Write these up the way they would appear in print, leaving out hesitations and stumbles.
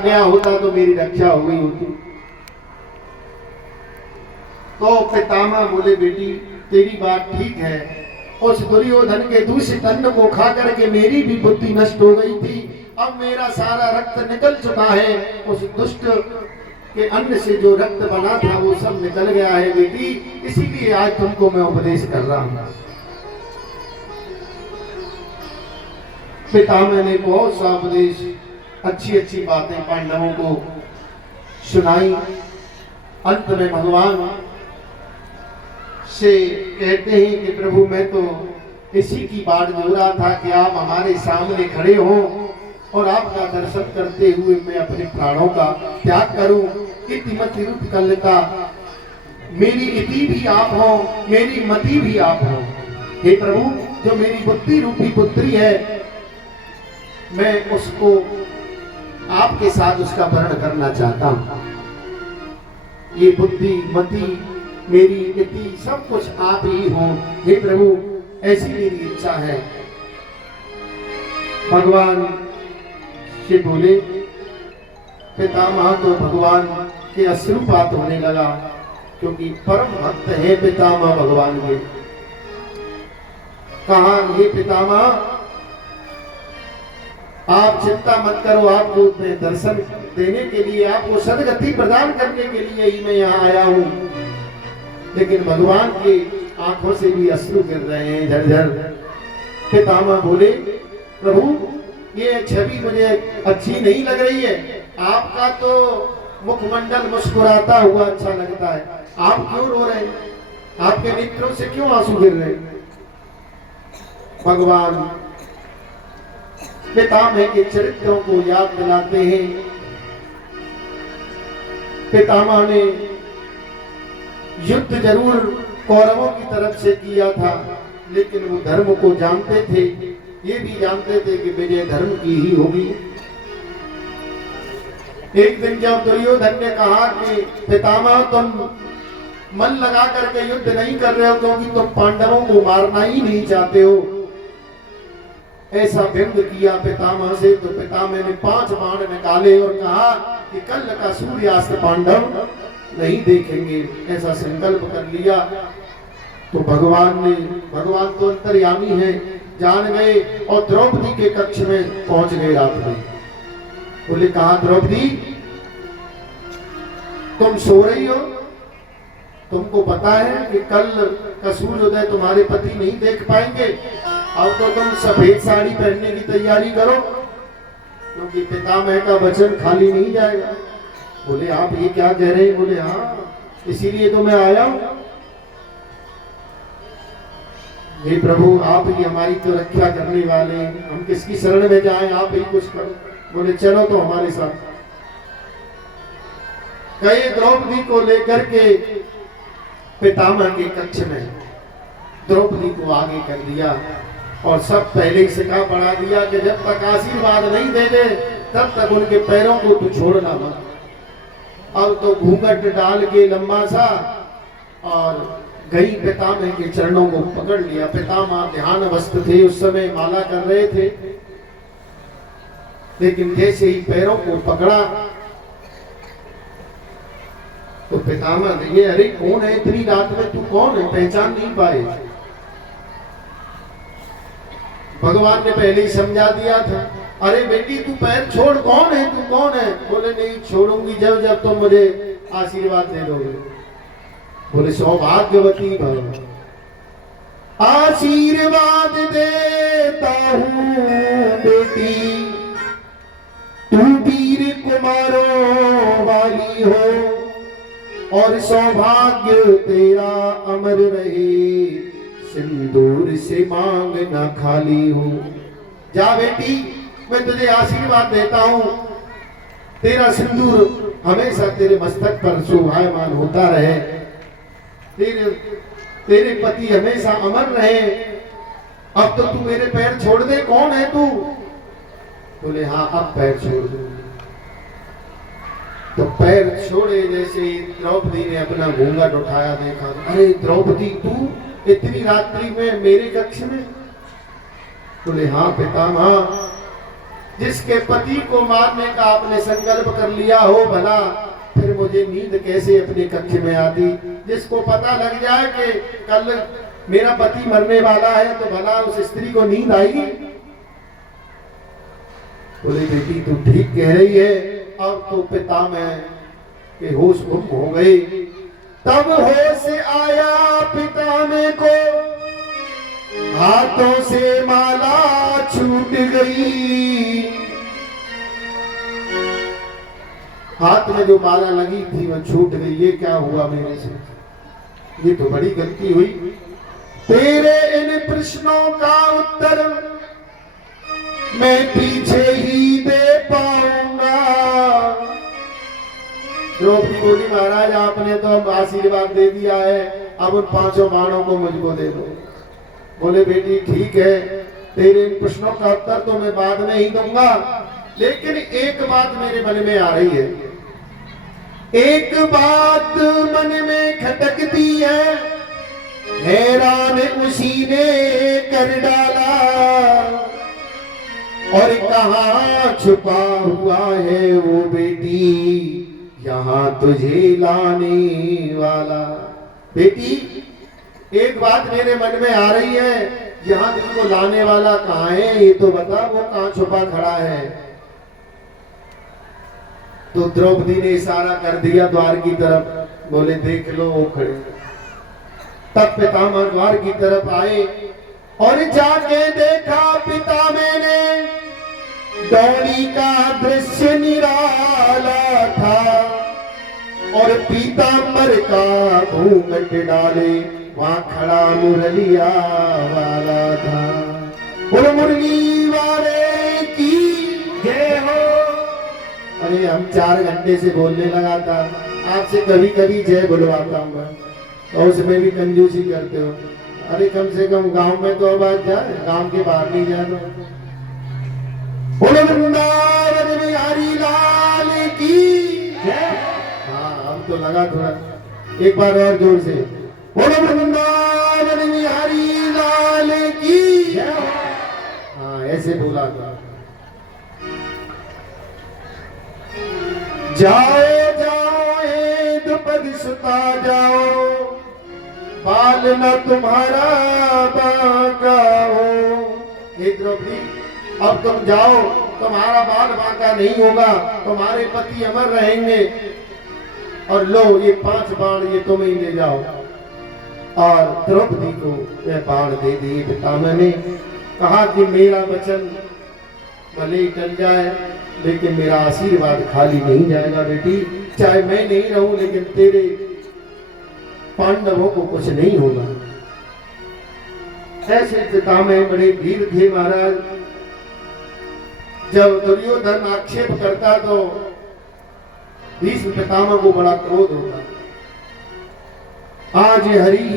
गया होता तो मेरी रक्षा हो गई होती। तो पितामह बोले बेटी तेरी बात ठीक है, उस दुर्योधन के दूषित अन्न को खा करके मेरी भी बुद्धि नष्ट हो गई थी, अब मेरा सारा रक्त निकल चुका है, उस दुष्ट के अन्न से जो रक्त बना था वो सब निकल गया है बेटी, इसीलिए आज तुमको मैं उपदेश कर रहा हूं। पितामह ने बहुत सा उपदेश, अच्छी अच्छी बातें पांडवों को सुनाई। अंत में भगवान से कहते हैं कि प्रभु मैं तो इसी की बाट जो रहा था कि आप हमारे सामने खड़े हो और आपका दर्शन करते हुए मैं अपने प्राणों का त्याग करूं। इति मति रूप कल्लता, मेरी इति भी आप हो, मेरी मति भी आप हो। हे प्रभु, जो मेरी बुद्धि रूपी पुत्री है मैं उसको आपके साथ उसका वर्ण करना चाहता हूं। ये बुद्धि मति मेरी इति सब कुछ आप ही हो। हे प्रभु, ऐसी मेरी इच्छा है। भगवान से बोले। पितामह तो भगवान के अश्रुपात होने लगा, क्योंकि परम भक्त है पितामह भगवान के। कहा हे पितामह आप चिंता मत करो, आपको दर्शन देने के लिए, आपको सदगति प्रदान करने के लिए ही मैं यहाँ आया हूँ। लेकिन भगवान की आंखों से भी अश्रु गिर रहे हैं झरझर। पितामह बोले प्रभु ये छवि मुझे अच्छी नहीं लग रही है, आपका तो मुखमंडल मुस्कुराता हुआ अच्छा लगता है, आप क्यों रो रहे हैं, आपके नेत्रों से क्यों आंसू गिर रहे हैं। भगवान पितामह के चरित्रों को याद दिलाते हैं। पितामह ने युद्ध जरूर कौरवों की तरफ से किया था, लेकिन वो धर्म को जानते थे, ये भी जानते थे कि विजय धर्म की ही होगी। एक दिन जब दुर्योधन ने कहा कि पितामह तुम मन लगा करके युद्ध नहीं कर रहे हो क्योंकि तुम पांडवों को मारना ही नहीं चाहते हो, ऐसा व्यंग किया पितामह से, तो पितामह ने 5 बाण निकाले और कहा कि कल का सूर्यास्त पांडव नहीं देखेंगे, ऐसा संकल्प कर लिया। तो भगवान तो अंतर्यामी है, जान गए और द्रौपदी के कक्ष में पहुंच गए रात में। बोले कहा द्रौपदी तुम सो रही हो, तुमको पता है कि कल का सूर्योदय तुम्हारे पति नहीं देख पाएंगे, अब तो तुम सफेद साड़ी पहनने की तैयारी करो, क्योंकि पितामह का वचन खाली नहीं जाएगा। बोले आप ये क्या कह रहे हैं। बोले हाँ इसीलिए तो मैं आया हूं। हे प्रभु आप ही हमारी तो रक्षा करने वाले हैं, हम किसकी शरण में जाएं, आप ही कुछ करो। बोले चलो तो हमारे साथ। गए द्रौपदी को लेकर के पितामह के कक्ष में, द्रौपदी को आगे कर दिया और सब पहले ही सिखा पढ़ा दिया कि जब तक आशीर्वाद नहीं दे दे तब तक उनके पैरों को तू छोड़ना मत। अब तो घूंघट डाल के लंबा सा और गई पितामह के चरणों को पकड़ लिया। पितामह ध्यानवस्थ थे, उस समय माला कर रहे थे, लेकिन जैसे ही पैरों को पकड़ा तो पितामह ने ये अरे कौन है इतनी रात में, तू कौन है, पहचान नहीं पाए। भगवान ने पहले ही समझा दिया था, अरे बेटी तू पैर छोड़, कौन है तू, कौन है। बोले नहीं छोड़ूंगी जब जब तुम मुझे आशीर्वाद दे दोगे। बोले सौभाग्यवती भव, आशीर्वाद देता हूँ बेटी, तू वीर कुमारों वाली हो और सौभाग्य तेरा अमर रहे, सिंदूर से मांग न खाली हो। जा बेटी मैं तुझे आशीर्वाद देता हूँ, तेरा सिंदूर हमेशा तेरे मस्तक पर शोभायमान होता रहे, तेरे पति हमेशा अमर रहे। अब तो तू मेरे पैर छोड़ दे, कौन है तू। बोले हाँ अब पैर छोड़ दो। तो पैर छोड़े जैसे ही द्रौपदी ने अपना घूंघट उठाया, देखा अरे द्रौपदी तू इतनी रात्रि में मेरे कक्ष में। बोले हाँ पितामह जिसके पति को मारने का आपने संकल्प कर लिया हो, भला फिर मुझे नींद कैसे अपने कक्ष में आती? जिसको पता लग जाए कि कल मेरा पति मरने वाला है तो भला उस स्त्री को नींद आएगी? बोले बेटी तू ठीक कह रही है। अब तो पिता में के होश गुम हो गए। तब होश आया पिता में को, हाथों से माला छूट गई। हाथ में जो माला लगी थी वह छूट गई। ये क्या हुआ मेरे से? ये तो बड़ी गलती हुई। तेरे इन प्रश्नों का उत्तर मैं पीछे ही दे पाऊंगा। द्रौपदी बोली महाराज आपने तो अब आशीर्वाद दे दिया है, अब उन 5 बाणों को मुझको दे दो। बोले बेटी ठीक है, तेरे इन प्रश्नों का उत्तर तो मैं बाद में ही दूंगा, लेकिन एक बात मेरे मन में आ रही है। एक बात मन में खटकती है, हैरान उसी ने कर डाला। और कहाँ छुपा हुआ है वो बेटी, यहाँ तुझे लाने वाला। बेटी एक बात मेरे मन में आ रही है, यहाँ तुझको लाने वाला कहाँ है ये तो बता, वो कहाँ छुपा खड़ा है? तो द्रौपदी ने इशारा कर दिया द्वार की तरफ। बोले देख लो वो खड़े। तब पितामह द्वार की तरफ आए और जाके देखा पिता मैंने दौड़ी का दृश्य निराला था। और पीताम्बर का घूंघट डाले वहां खड़ा मुरलिया वाला था। और मुरली वाले की जय हो। अरे हम 4 घंटे से बोलने लगा था, आपसे कभी कभी जय बुलवाता हूँ मैं, और उसमें भी कंजूसी करते हो। अरे कम से कम गांव में तो आवाज जाए, गांव के बाहर नहीं जाना। वृंदावन बिहारी लाल की जय। हाँ अब तो लगा थोड़ा, एक बार और जोर से। वृंदावन बिहारी लाल की जय। हाँ ऐसे बोला था। जाओ जाओ हे द्रुपद सुता जाओ, बाल न तुम्हारा बांका हो। हे द्रौपदी अब तुम जाओ, तुम्हारा बाल बांका नहीं होगा, तुम्हारे पति अमर रहेंगे। और लो ये 5 बाण ये तुम ही ले जाओ। और द्रौपदी को यह बाण दे दिए। पितामह ने कहा कि मेरा वचन भले ही टल जाए, लेकिन मेरा आशीर्वाद खाली नहीं जाएगा बेटी। चाहे मैं नहीं रहूं, लेकिन तेरे पांडवों को कुछ नहीं होगा। ऐसे पितामह बड़े वीर थे महाराज। जब दुर्योधन आक्षेप करता तो भीष्म पितामह को बड़ा क्रोध होता। आज हरि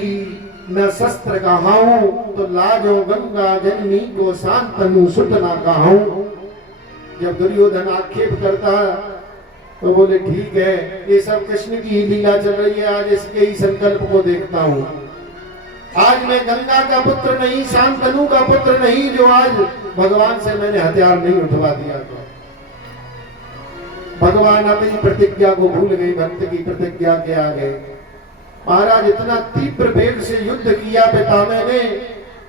न शस्त्र कहाऊं, तो लाजो गंगा जननी को शांतनु सुत ना कहाऊं। जब दुर्योधन आक्षेप करता तो बोले ठीक है, ये सब कृष्ण की ही लीला चल रही है, आज इसके ही संकल्प को देखता हूँ। आज मैं गंगा का पुत्र नहीं, शांतनु का पुत्र नहीं, जो आज भगवान से मैंने हथियार नहीं उठवा दिया। तो भगवान अपनी प्रतिज्ञा को भूल गई, भक्त की प्रतिज्ञा के आगे। महाराज इतना तीव्र वेग से युद्ध किया पितामह ने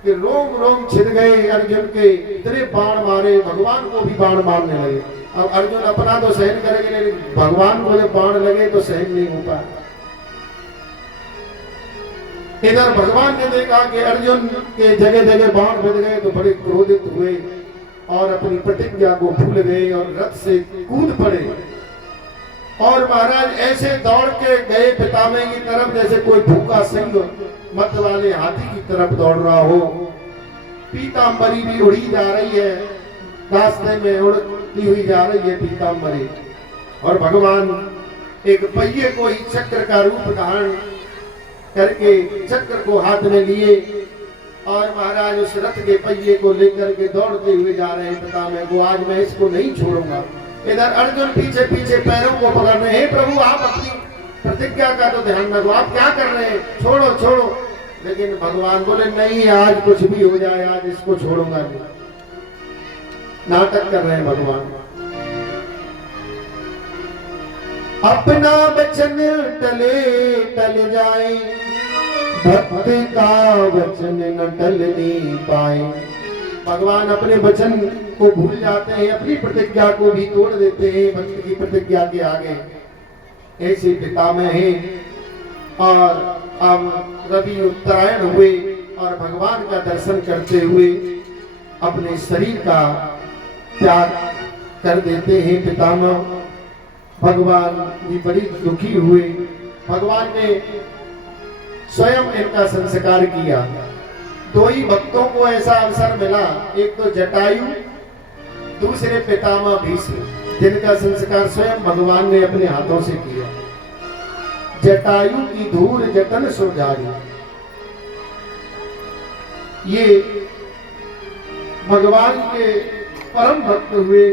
कि रोम रोम छिद गए अर्जुन के। इतने बाण मारे, भगवान को भी बाण मारने लगे। अब अर्जुन अपना तो सहन करेंगे, लेकिन भगवान को जब बाण लगे तो सहन नहीं हो पाया। इधर भगवान ने देखा कि अर्जुन के जगह जगह बाण बज गए तो बड़े क्रोधित हुए और अपनी प्रतिज्ञा को भूल गए और रथ से कूद पड़े। और महाराज ऐसे दौड़ के गए पितामह की तरफ जैसे कोई भूखा सिंह मत वाले हाथी की तरफ दौड़ रहा हो। पीताम्बरी भी उड़ी जा रही है, रास्ते में उड़ती हुई जा रही है पीताम्बरी। और भगवान एक पहिए को ही चक्र का रूप धारण करके चक्र को हाथ में लिए और महाराज उस रथ के पहिए को लेकर के दौड़ते हुए जा रहे हैं पितामह को। आज मैं इसको नहीं छोड़ूंगा। इधर अर्जुन पीछे पीछे पैरों को पकड़ रहे हैं। प्रभु आप अपनी प्रतिज्ञा का तो ध्यान रखो, आप क्या कर रहे हैं, छोड़ो छोड़ो। लेकिन भगवान बोले नहीं, आज कुछ भी हो जाए, आज इसको छोड़ूंगा नहीं। नाटक कर रहे हैं भगवान। अपना वचन टले टल जाए, भक्त का वचन न टलने पाए। भगवान अपने वचन को भूल जाते हैं, अपनी प्रतिज्ञा को भी तोड़ देते हैं भक्त की प्रतिज्ञा के आगे। ऐसे पितामह हैं। और अब रवि उत्तरायण हुए और भगवान का दर्शन करते हुए अपने शरीर का त्याग कर देते हैं पितामह। भगवान भी बड़ी दुखी हुए। भगवान ने स्वयं इनका संस्कार किया। दो ही भक्तों को ऐसा अवसर मिला, एक तो जटायु, दूसरे पितामह भीष्म, जिनका संस्कार स्वयं भगवान ने अपने हाथों से किया। जटायु की धूल जतन सो जारी, ये भगवान के परम भक्त हुए।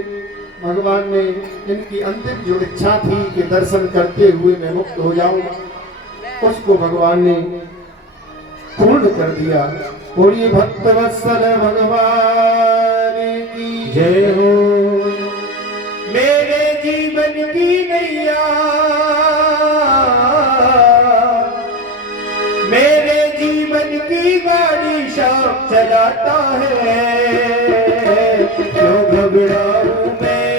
भगवान ने इनकी अंतिम जो इच्छा थी कि दर्शन करते हुए मैं मुक्त हो जाऊं, उसको भगवान ने पूर्ण कर दिया। बोलिए भक्त वत्सल भगवान की जय हो। मेरे जीवन की नैया, मेरे जीवन की गाड़ी श्याम चलाता है। क्यों घबराऊं मैं,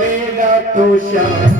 मेरा तो श्याम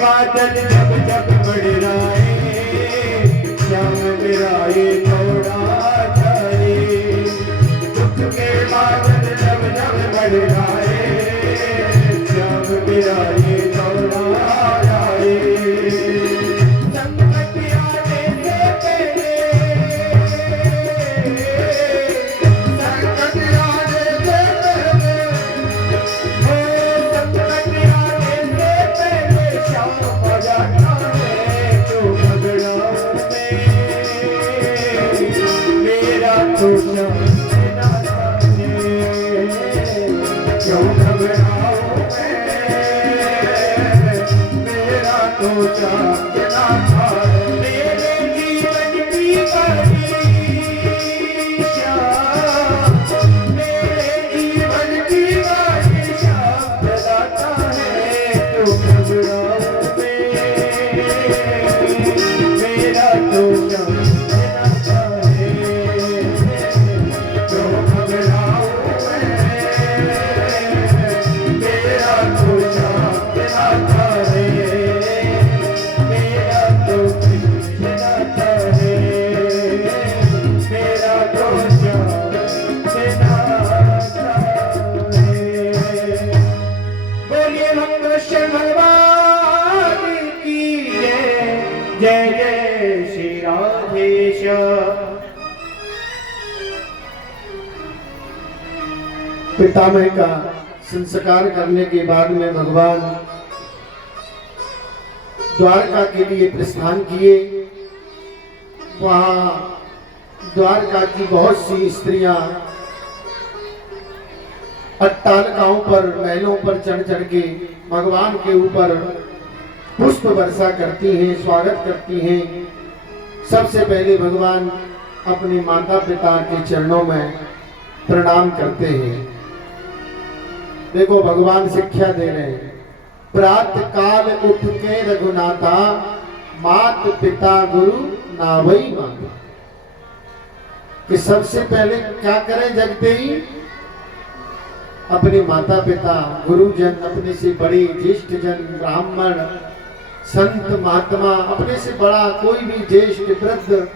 बादल जब जब बढ़ाए, श्याम मेराए थोड़ा जाए। दुख के बादल जब जब बढ़ाए, श्याम मेराए थोड़ा जाए। संकट आने से पहले, संकट आने से पहले, संकट आने से पहले श्याम जाता है। तो घबराऊं मैं, मेरा तो श्याम जाता है। क्यों घबराऊं मैं, मेरा तो श्याम जाता है। मेरे जीवन की गाड़ी श्याम, मेरे जीवन की गाड़ी श्याम चलाता है। तो घबराऊं जय जय श्री राधेश। पितामह का संस्कार करने के बाद में भगवान द्वारका के लिए प्रस्थान किए। वहां द्वारका की बहुत सी स्त्रियां अट्टालिकाओं पर, महलों पर चढ़ चढ़ के भगवान के ऊपर पुष्प वर्षा करती हैं, स्वागत करती हैं। सबसे पहले भगवान अपने माता पिता के चरणों में प्रणाम करते हैं। देखो भगवान शिक्षा दे रहे हैं, प्रातः काल उठ के रघुनाथा, मात पिता गुरु नावई माता। कि सबसे पहले क्या करें जगते ही? अपने माता पिता, गुरुजन, अपने से बड़े ज्येष्ठ जन, ब्राह्मण, संत महात्मा, अपने से बड़ा कोई भी ज्येष्ठ वृद्ध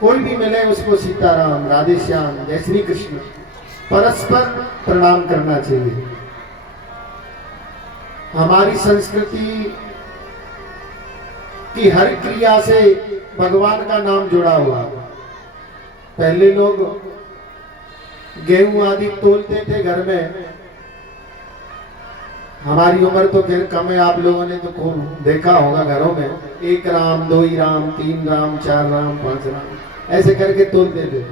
कोई भी मिले उसको सीताराम, राधे श्याम, जय श्री कृष्ण परस्पर प्रणाम करना चाहिए। हमारी संस्कृति की हर क्रिया से भगवान का नाम जुड़ा हुआ। पहले लोग गेहूं आदि तोलते थे घर में। हमारी उम्र तो फिर कम है, आप लोगों ने तो खूब देखा होगा घरों में, 1 राम, 2 राम, 3 राम, 4 राम, 5 राम, ऐसे करके तोलते थे।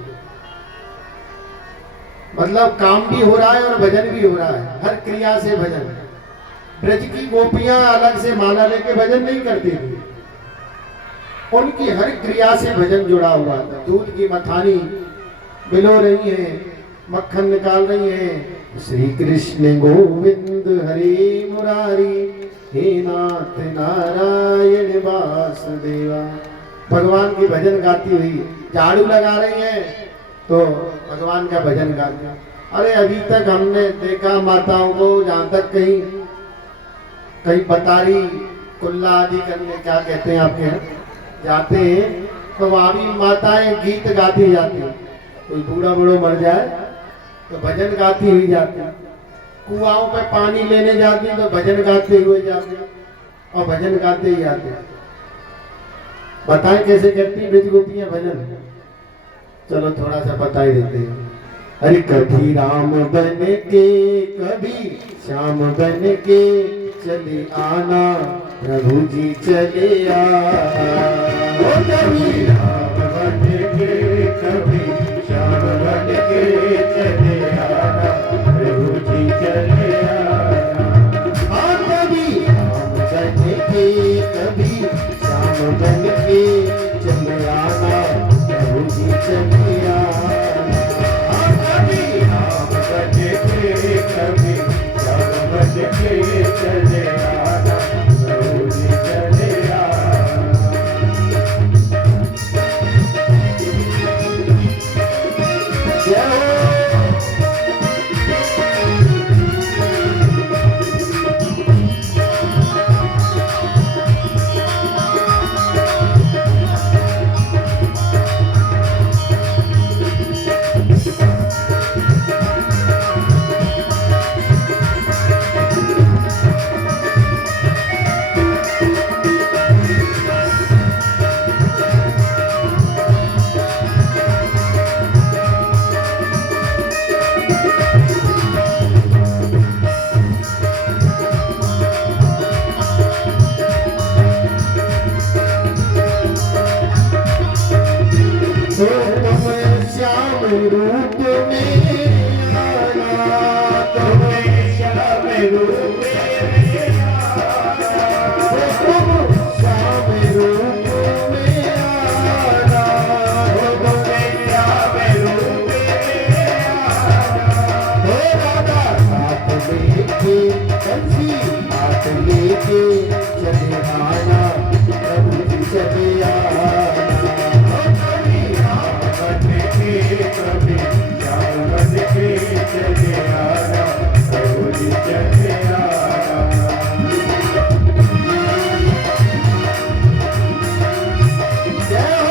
मतलब काम भी हो रहा है और भजन भी हो रहा है, हर क्रिया से भजन। ब्रज की गोपियां अलग से माला लेके भजन नहीं करती थी, उनकी हर क्रिया से भजन जुड़ा हुआ था। दूध की मथानी बिलो रही है, मक्खन निकाल रही है, श्री कृष्ण गोविंद हरे मुरारी, हे नाथ नारायण वासुदेवा, भगवान की भजन गाती हुई झाड़ू लगा रही है तो भगवान का भजन गाती। अरे अभी तक हमने देखा माताओं को, जहाँ तक कहीं पतारी कुल्ला आदि करने, क्या कहते हैं आपके यहाँ, जाते हैं तो वहां भी माताएं गीत गाती जाती। कोई बूढ़ा बूढ़ो मर जाए तो भजन गाती हुई जाती, कुआओं पे पानी लेने जाती तो भजन गाते हुए जाते और भजन गाते ही आते। बताएं कैसे करती ब्रज गोपियां भजन? चलो थोड़ा सा बता ही देते हैं। अरे कभी राम बन के कभी श्याम बन के चले आना, प्रभु जी चले आना। कभी राम बन के कभी श्याम बन के चले आना, प्रभु जी चले आना। हाँ कभी राम बन के कभी श्याम बन के चले आना, प्रभु जी चले आना। हाँ कभी राम बन के कभी श्याम बन के चले आना, प्रभु जी चले आना। जय हो। श्याम रूप में आना, तुम्हें श्याम रूप में आना, श्याम रूप में आना, तुम्हें श्याम रूप में आना। हो राधा हाथ लेके कंसी हाथ लेके चले आना, प्रभु जी चले आना। कभी श्याम बन के चले आना, प्रभु जी चले आना। जय हो।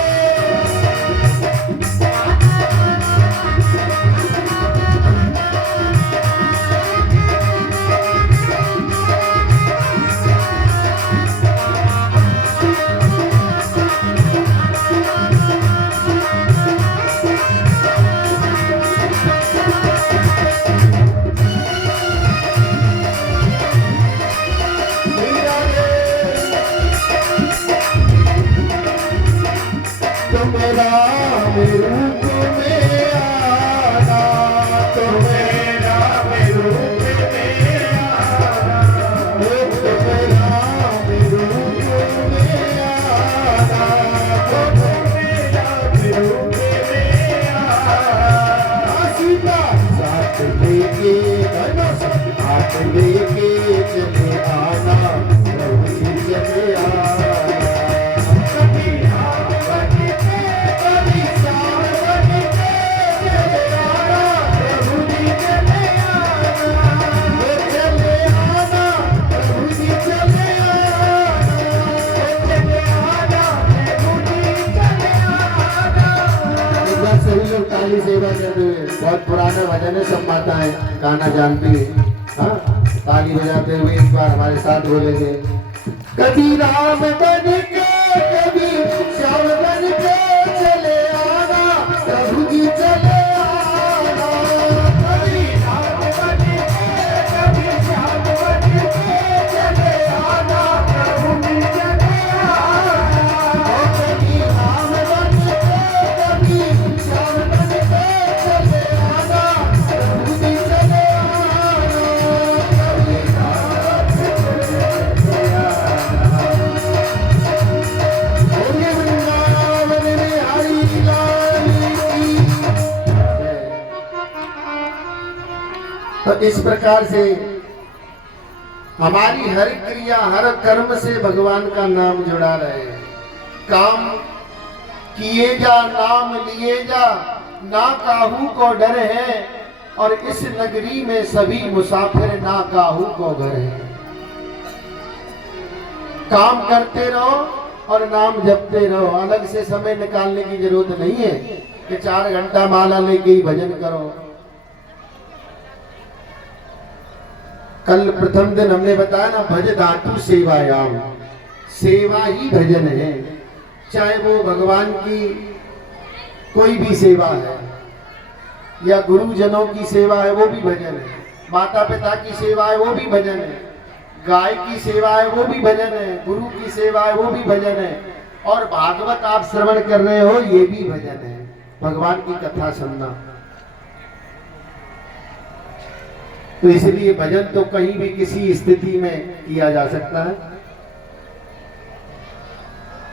राम रूप में आना, तुम्हें राम रूप में आना, तुम्हें राम रूप में आना, तुम्हें राम रूप में आना। सीता साथ लेके सेवा करते हुए। बहुत पुराना भजन है, सब माताएं गाना जानती है। हाँ, ताली बजाते हुए एक बार हमारे साथ बोलेंगे। कभी राम बन के कभी श्याम बन के चले आना, प्रभु जी चले आना। कभी राम बन के कभी श्याम बन के चले आना, प्रभु जी चले आना। कभी राम बन के कभी श्याम बन के चले आना, प्रभु जी चले आना। कभी राम चले आना। बोलिए वृंदावन में हरि लाल की जय। तो इस प्रकार से हमारी हर क्रिया हर कर्म से भगवान का नाम जुड़ा रहे। काम किए जा नाम लिए जा, ना काहू को डर है, और इस नगरी में सभी मुसाफिर ना काहू को घर है। काम करते रहो और नाम जपते रहो। अलग से समय निकालने की जरूरत नहीं है कि 4 घंटा माला लेके ही भजन करो। कल प्रथम दिन हमने बताया ना, भज धातु सेवायाम, सेवा ही भजन है। चाहे वो भगवान की कोई भी सेवा है या गुरुजनों की सेवा है, वो भी भजन है। माता पिता की सेवा है, वो भी भजन है। गाय की सेवा है, वो भी भजन है। गुरु की सेवा है, वो भी भजन है। और भागवत आप श्रवण कर रहे हो, ये भी भजन है। भगवान की कथा सुनना। तो इसलिए भजन तो कहीं भी किसी स्थिति में किया जा सकता है।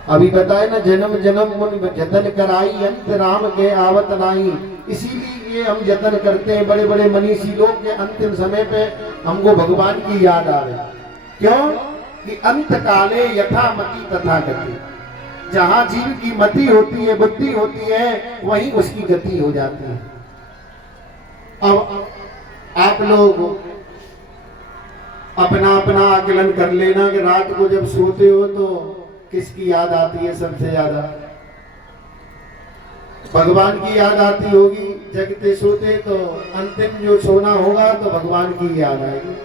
अभी बताए ना, जन्म जन्म मुन जतन कराई, अंत राम के आवत नाही। इसीलिए हम जतन करते हैं। बड़े बड़े मनीषी लोग के अंतिम समय पे हमको भगवान की याद आवे। क्यों? कि अंत काले यथा मति तथा गति। जहां जीव की मति होती है, बुद्धि होती है, वहीं उसकी गति हो जाती है। अब आप लोग अपना अपना आकलन कर लेना कि रात को जब सोते हो तो किसकी याद आती है सबसे ज्यादा? भगवान की याद आती होगी। जगते सोते तो अंतिम जो सोना होगा तो भगवान की याद आएगी।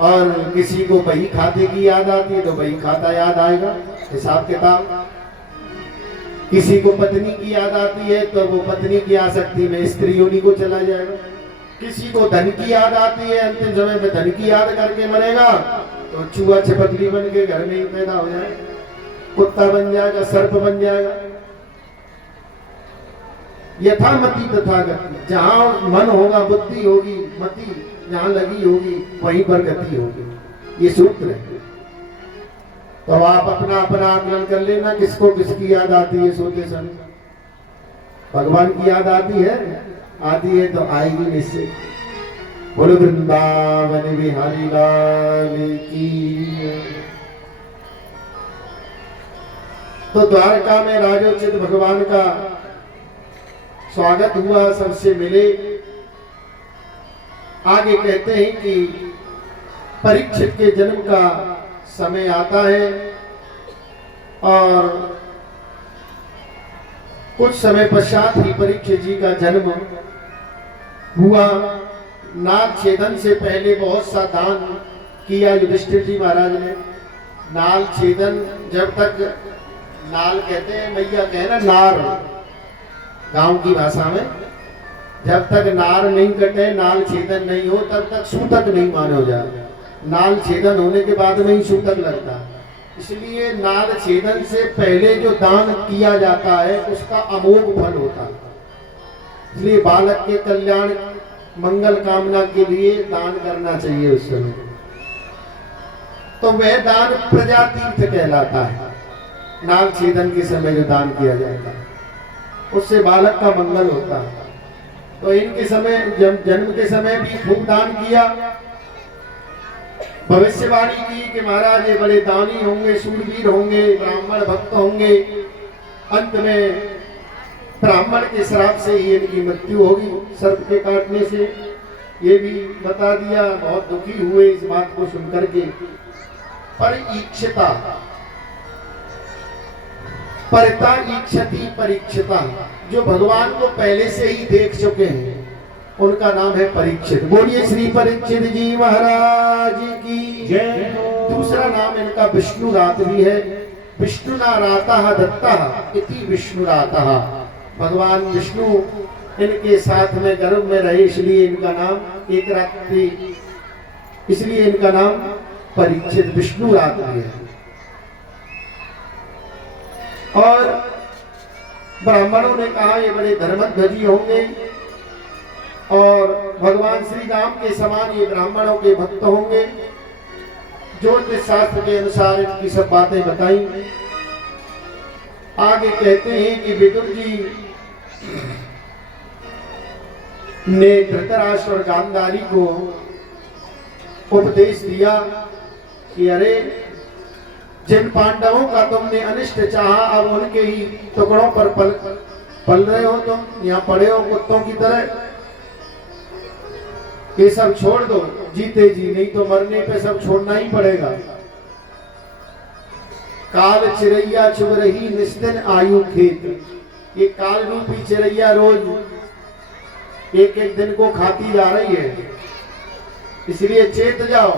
और किसी को बही खाते की याद आती है तो बही खाता याद आएगा, हिसाब किताब। किसी को पत्नी की याद आती है तो वो पत्नी की आसक्ति में स्त्री योनि को चला जाएगा। किसी को धन की याद आती है, अंतिम समय में धन की याद करके मरेगा तो चूहा छिपकली बन के घर में ही पैदा हो जाएगा, कुत्ता बन जाएगा, सर्प बन जाएगा। यथा मति तथा गति। जहां मन होगा, बुद्धि होगी, मति जहां लगी होगी, वहीं पर गति होगी। ये सूत्र है। तो आप अपना अपना आकलन कर लेना, किसको किसकी याद आती है सोते समय। भगवान की याद आती है तो आएगी निश्चय। बोलो वृंदावन बिहारी लाल की। तो द्वारका में राजोचित भगवान का स्वागत हुआ, सबसे मिले। आगे कहते हैं कि परीक्षित के जन्म का समय आता है और कुछ समय पश्चात ही परीक्षित जी का जन्म हुआ। नाग छेदन से पहले बहुत सा दान किया युधिष्ठिर जी महाराज ने। नाल छेदन, जब तक नाल कहते हैं, मैया कहना नार, गांव की भाषा में, जब तक नार नहीं कटे, नाल छेदन नहीं हो, तब तक सूतक नहीं मानो जाए। नाल छेदन होने के बाद में ही सूतक लगता। इसलिए नाल छेदन से पहले जो दान किया जाता है उसका अमोघ फल होता है। इसलिए बालक के कल्याण मंगल कामना के लिए दान करना चाहिए उस समय। तो वह दान प्रजा तीर्थ कहलाता है। नाग छेदन के समय जो दान किया जाता है उससे बालक का मंगल होता है। तो इनके समय, जन्म के समय भी खूब दान किया। भविष्यवाणी की कि महाराज ये बड़े दानी होंगे, शूरवीर होंगे, ब्राह्मण भक्त होंगे। अंत में ब्राह्मण के श्राप से ही इनकी मृत्यु होगी, सर्प के काटने से। ये भी बता दिया। बहुत दुखी हुए इस बात को सुनकर के। पर इच्छता परता इच्छति परीक्षिता, जो भगवान को पहले से ही देख चुके हैं उनका नाम है परीक्षित। बोलिए श्री परीक्षित जी महाराज की जय। दूसरा नाम इनका विष्णुरात भी है। विष्णुना राता दत्ता इति विष्णुराता, भगवान विष्णु इनके साथ में गर्भ में रहे इसलिए इनका नाम एक रात्रि, इसलिए इनका नाम परीक्षित विष्णुरात भी है। और ब्राह्मणों ने कहा ये बड़े धर्मध्वजी होंगे और भगवान श्री राम के समान ये ब्राह्मणों के भक्त होंगे। ज्योतिष शास्त्र के अनुसार इनकी सब बातें बताई। आगे कहते हैं कि विदुर जी ने धृतराष्ट्र और गांधारी को उपदेश दिया कि अरे जिन पांडवों का तुमने अनिष्ट चाहा अब उनके ही टुकड़ों पर पल रहे हो, तुम यहाँ पड़े हो कुत्तों की तरह। ये सब छोड़ दो जीते जी, नहीं तो मरने पे सब छोड़ना ही पड़ेगा। काल चिरैया चुभ रही निस्दिन आयु खेत, ये काल रूपी चिरैया रोज एक एक दिन को खाती जा रही है, इसलिए चेत जाओ।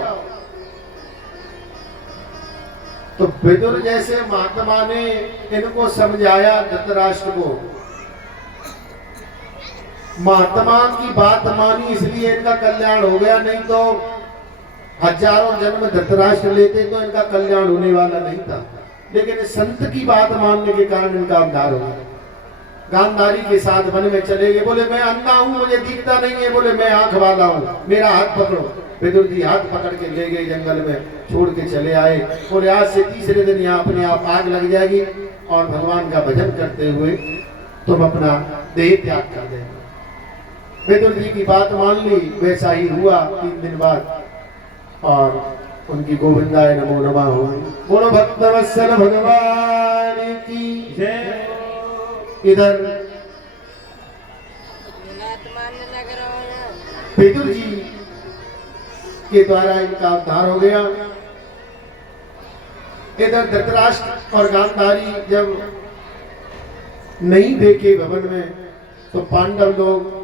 तो विदुर जैसे महात्मा ने इनको समझाया धृतराष्ट्र को, महात्मा की बात मानी इसलिए इनका कल्याण हो गया, नहीं तो हजारों जन्म धृतराष्ट्र लेते तो इनका कल्याण होने वाला नहीं था। लेकिन संत की बात मानने के कारण इनका उद्धार हो गया। गांधारी के साथ वन में चले गए, बोले मैं अंधा हूं मुझे दिखता नहीं है, बोले मैं आंख वाला हूं मेरा हाथ पकड़ो। विदुर जी हाथ पकड़ के ले गए जंगल में, छोड़ के चले आए। बोले आज से तीसरे दिन यहाँ अपने आप आग लग जाएगी और भगवान का भजन करते हुए तुम अपना देह त्याग कर देंगे। विदुर जी की बात मान ली, वैसा ही हुआ 3 दिन बाद और उनकी गोविंदाय नमो नमः हो गई। बोलो भक्तवत्सल भगवान की जय। इधर विदुर जी के द्वारा इनका उद्धार हो गया। इधर धृतराष्ट्र और गांधारी जब नहीं देखे भवन में तो पांडव लोग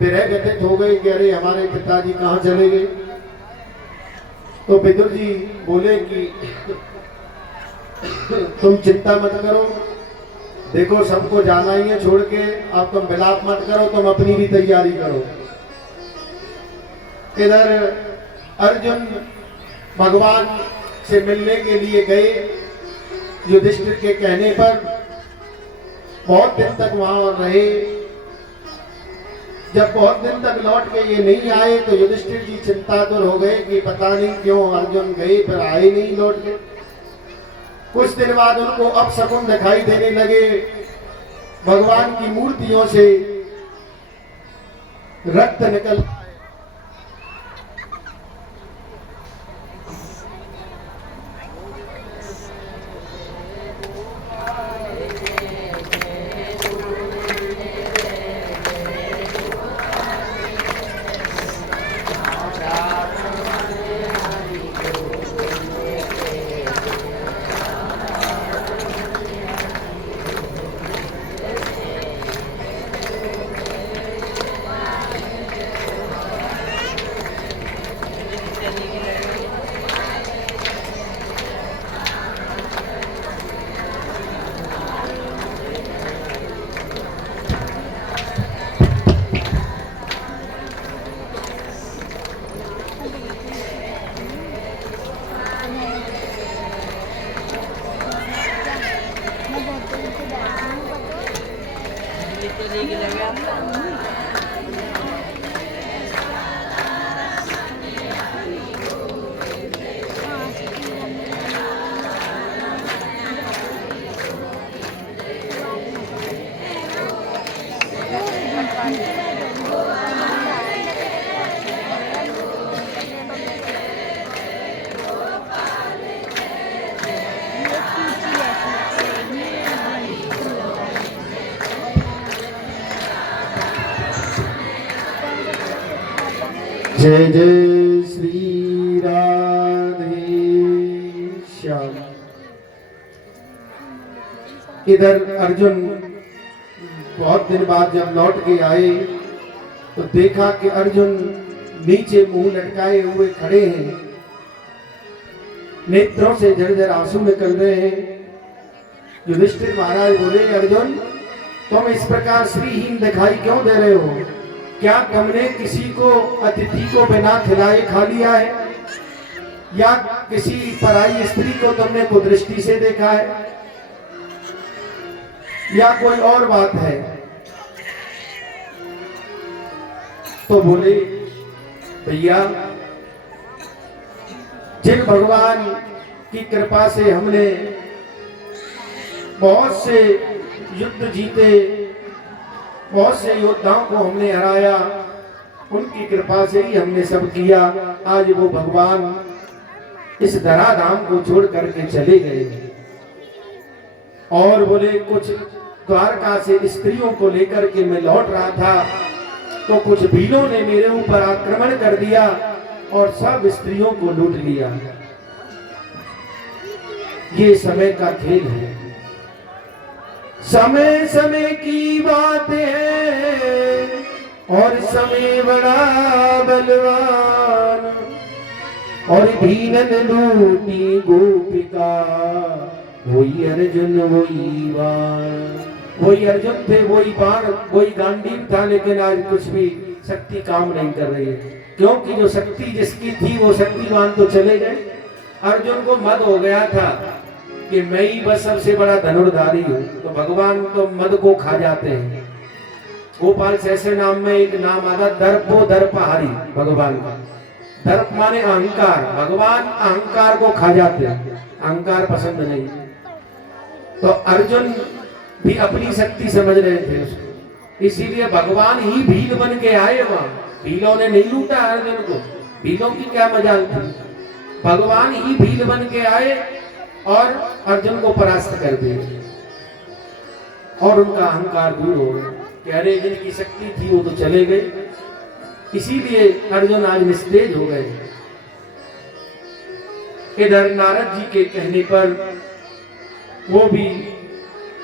विरह व्यथित हो गए कि अरे हमारे पिताजी कहाँ चले गए। तो विदुर जी बोले कि तुम चिंता मत करो, देखो सबको जाना ही है छोड़ के, अब तुम विलाप मत करो, तुम अपनी भी तैयारी करो। इधर अर्जुन भगवान से मिलने के लिए गए युधिष्ठिर के कहने पर, बहुत दिन तक वहां रहे। जब बहुत दिन तक लौट के ये नहीं आए तो युधिष्ठिर जी चिंतातुर हो गए कि पता नहीं क्यों अर्जुन गए फिर आए नहीं लौट के। कुछ दिन बाद उनको अपशकुन दिखाई देने लगे, भगवान की मूर्तियों से रक्त निकल। जय जय श्री राधे श्याम। इधर अर्जुन बहुत दिन बाद जब लौट के आए तो देखा कि अर्जुन नीचे मुंह लटकाए हुए खड़े हैं, नेत्रों से झरझर आंसू निकल रहे हैं। युधिष्ठिर महाराज बोले, अर्जुन तुम इस प्रकार श्रीहीन दिखाई क्यों दे रहे हो? क्या तुमने किसी को अतिथि को बिना खिलाए खा लिया है, या किसी पराई स्त्री को तुमने कुदृष्टि से देखा है, या कोई और बात है? तो बोले, भैया जिन भगवान की कृपा से हमने बहुत से युद्ध जीते, बहुत से योद्धाओं को हमने हराया, उनकी कृपा से ही हमने सब किया। आज वो भगवान इस धराधाम को छोड़ करके चले गए। और बोले, कुछ द्वारका से स्त्रियों को लेकर के मैं लौट रहा था तो कुछ भीलों ने मेरे ऊपर आक्रमण कर दिया और सब स्त्रियों को लूट लिया। ये समय का खेल है, समय समय की बात है और समय बड़ा बलवान। और भीलन लूटी गोपिका, वही अर्जुन वही बाण। वही अर्जुन थे, वही बाण, वही गांडीव था, लेकिन आज कुछ भी शक्ति काम नहीं कर रही है, क्योंकि जो शक्ति जिसकी थी वो शक्तिमान तो चले गए। अर्जुन को मद हो गया था कि मैं ही बस सबसे बड़ा धनुर्धारी हूँ, तो भगवान तो मद को खा जाते हैं। गोपाल सहसे नाम में एक नाम आता, दर्पो दर्पहारी, भगवान का। दर्प माने अहंकार, भगवान अहंकार को खा जाते हैं, अहंकार पसंद नहीं। तो अर्जुन भी अपनी शक्ति समझ रहे थे उसको, इसीलिए भगवान ही भील बन के आए वहां। भीलों ने नहीं लूटा अर्जुन को, भीलों की क्या मजाल थी, भगवान ही भील बन के आए और अर्जुन को परास्त कर दिया और उनका अहंकार दूर हो गया। कह रहे जिनकी शक्ति थी वो तो चले गए, इसीलिए अर्जुन आज निस्तेज हो गए। इधर नारद जी के कहने पर वो भी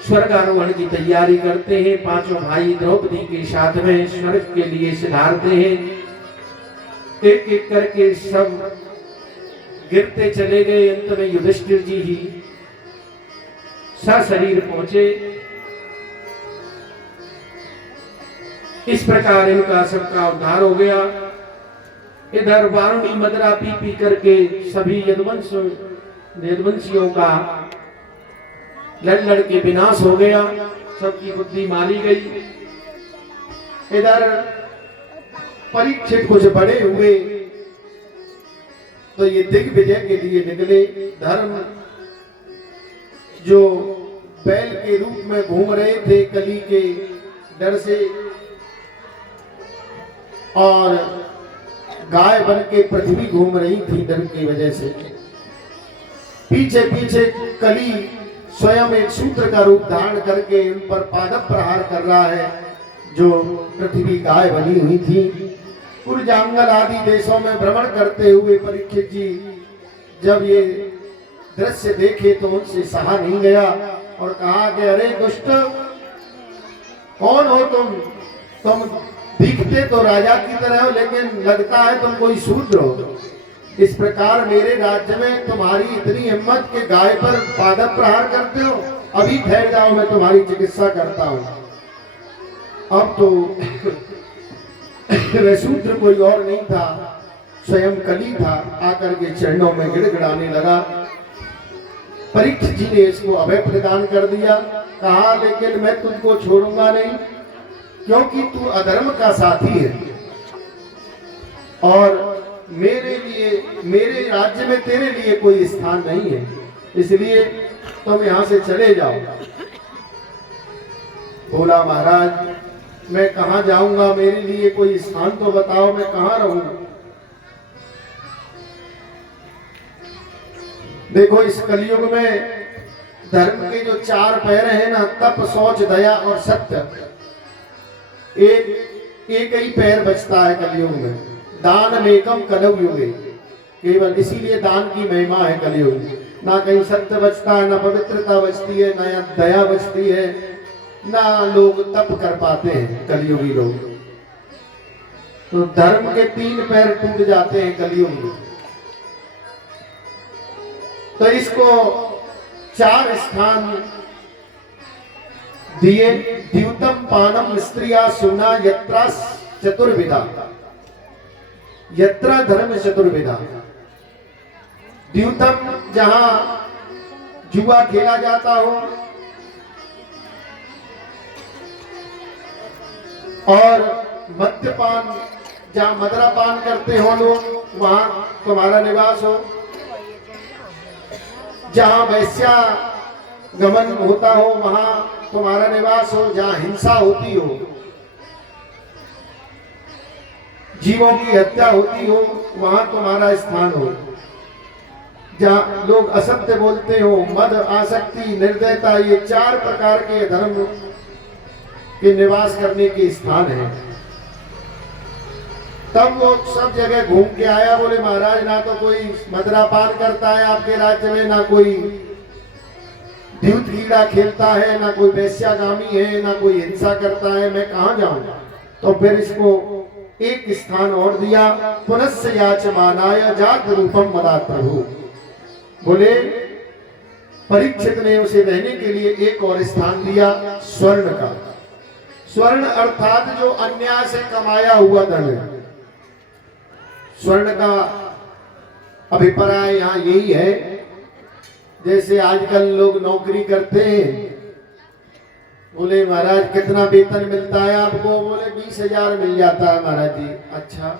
स्वर्गारोहण की तैयारी करते हैं। पांचों भाई द्रौपदी के साथ में स्वर्ग के लिए सिधारते हैं। एक एक करके सब गिरते चले गए। अंत में युधिष्ठिर जी ही सशरीर पहुंचे। इस प्रकार इनका सबका उद्धार हो गया। इधर वारुणी मदरा पी पी करके सभी यदुवंशियों का लड़ लड़ के विनाश हो गया, सबकी बुद्धि मारी गई। इधर परीक्षित कुछ बड़े हुए तो ये दिग्विजय के लिए निकले। धर्म जो बैल के रूप में घूम रहे थे कली के डर से, और गाय बन के पृथ्वी घूम रही थी डर की वजह से। पीछे पीछे कली स्वयं एक सूत्र का रूप धारण करके उन पर पादप प्रहार कर रहा है। जो पृथ्वी गाय बनी हुई थी, कुरजांगल आदि देशों में भ्रमण करते हुए परीक्षित जी जब ये दृश्य देखे तो उनसे सहा नहीं गया और कहा कि अरे दुष्ट, कौन हो तुम दिखते तो राजा की तरह हो, लेकिन लगता है तुम कोई शूद्र हो। इस प्रकार मेरे राज्य में तुम्हारी इतनी हिम्मत के गाय पर पादप प्रहार करते हो। अभी ठहर जाओ, मैं तुम्हारी चिकित्सा करता हूं। अब तो वह शूद्र कोई और नहीं था, स्वयं कली था। आकर के चरणों में गिड़गिड़ाने लगा। परीक्षित जी ने इसको अभय प्रदान कर दिया। कहा लेकिन मैं तुमको छोड़ूंगा नहीं, क्योंकि तू अधर्म का साथी है और मेरे लिए, मेरे राज्य में तेरे लिए कोई स्थान नहीं है, इसलिए तुम यहां से चले जाओ। बोला महाराज मैं कहां जाऊंगा, मेरे लिए कोई स्थान तो बताओ, मैं कहां रहूं। देखो इस कलयुग में धर्म के जो चार पैर हैं ना, तप, शौच, दया और सत्य, एक ही पैर बचता है कलयुग में। दान मेकम कलयुग युगे, केवल इसीलिए दान की महिमा है कलयुग। ना कहीं सत्य बचता है, ना पवित्रता बचती है, ना दया बचती है, ना लोग तप कर पाते हैं कलयुगी लोग। तो धर्म के 3 पैर टूट जाते हैं कलयुग में। तो इसको 4 स्थान दिए। द्यूतम पानम स्त्रिया सुना यत्रा चतुर्विधा, यत्रा धर्म चतुर्विधा। द्यूतम जहां जुआ खेला जाता हो, और मद्यपान जहां मदरापान करते हो लोग, वहां तुम्हारा निवास हो। जहां वैश्या गमन होता हो, वहां तुम्हारा निवास हो। जहां हिंसा होती हो, जीवों की हत्या होती हो, वहां तुम्हारा स्थान हो। जहां लोग असत्य बोलते हो, मद, आसक्ति, निर्दयता, ये 4 प्रकार के धर्म के निवास करने के स्थान है। तब वो सब जगह घूम के आया, बोले महाराज ना तो कोई मदरापान करता है आपके राज्य में, ना कोई द्यूत कीड़ा खेलता है, ना कोई वैश्यागामी है, ना कोई हिंसा करता है, मैं कहां जाऊं। तो फिर इसको एक स्थान और दिया, पुनस्य याचमानाय जात रूपम मदात प्रभु। बोले परीक्षित ने उसे रहने के लिए एक और स्थान दिया, स्वर्ण का। स्वर्ण अर्थात जो अन्याय से कमाया हुआ धन है। स्वर्ण का अभिप्राय यहाँ यही है, जैसे आजकल लोग नौकरी करते हैं, बोले महाराज कितना वेतन मिलता है आपको, बोले 20,000 मिल जाता है महाराज जी। अच्छा,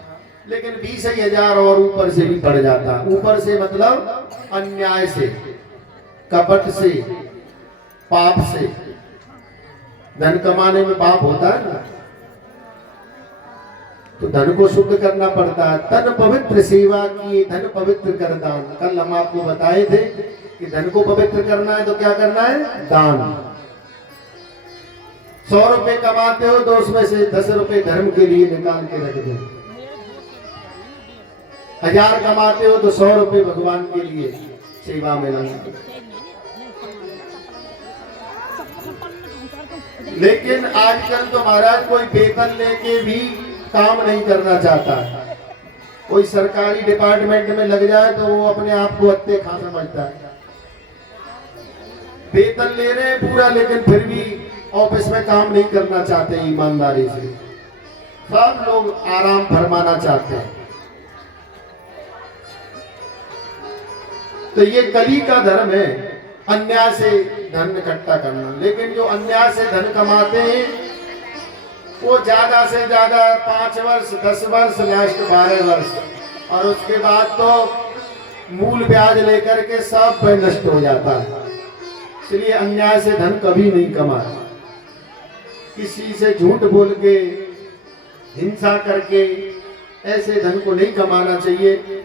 लेकिन 20,000 और ऊपर से भी बढ़ जाता है। ऊपर से मतलब अन्याय से, कपट से, पाप से। धन कमाने में पाप होता है ना, तो धन को शुद्ध करना पड़ता है। तन पवित्र सेवा की धन पवित्र कर दान। कल हम आपको बताए थे कि धन को पवित्र करना है तो क्या करना है, दान। 100 रुपए कमाते हो तो उसमें से 10 रुपए धर्म के लिए निकाल के रख दो। 1000 कमाते हो तो 100 रुपए भगवान के लिए सेवा में लगा। लेकिन आजकल तो महाराज कोई वेतन लेके भी काम नहीं करना चाहता। कोई सरकारी डिपार्टमेंट में लग जाए तो वो अपने आप को अत्ते खा समझता है। वेतन ले रहे हैं पूरा, लेकिन फिर भी ऑफिस में काम नहीं करना चाहते ईमानदारी से। सब लोग आराम फरमाना चाहते हैं। तो ये कली का धर्म है, अन्याय से धन इकट्ठा करना। लेकिन जो अन्याय से धन कमाते हैं वो ज्यादा से ज्यादा 5 वर्ष, 10 वर्ष, लास्ट 12 वर्ष, और उसके बाद तो मूल ब्याज लेकर के सब पे नष्ट हो जाता है। इसलिए अन्याय से धन कभी नहीं कमाए। किसी से झूठ बोल के, हिंसा करके ऐसे धन को नहीं कमाना चाहिए,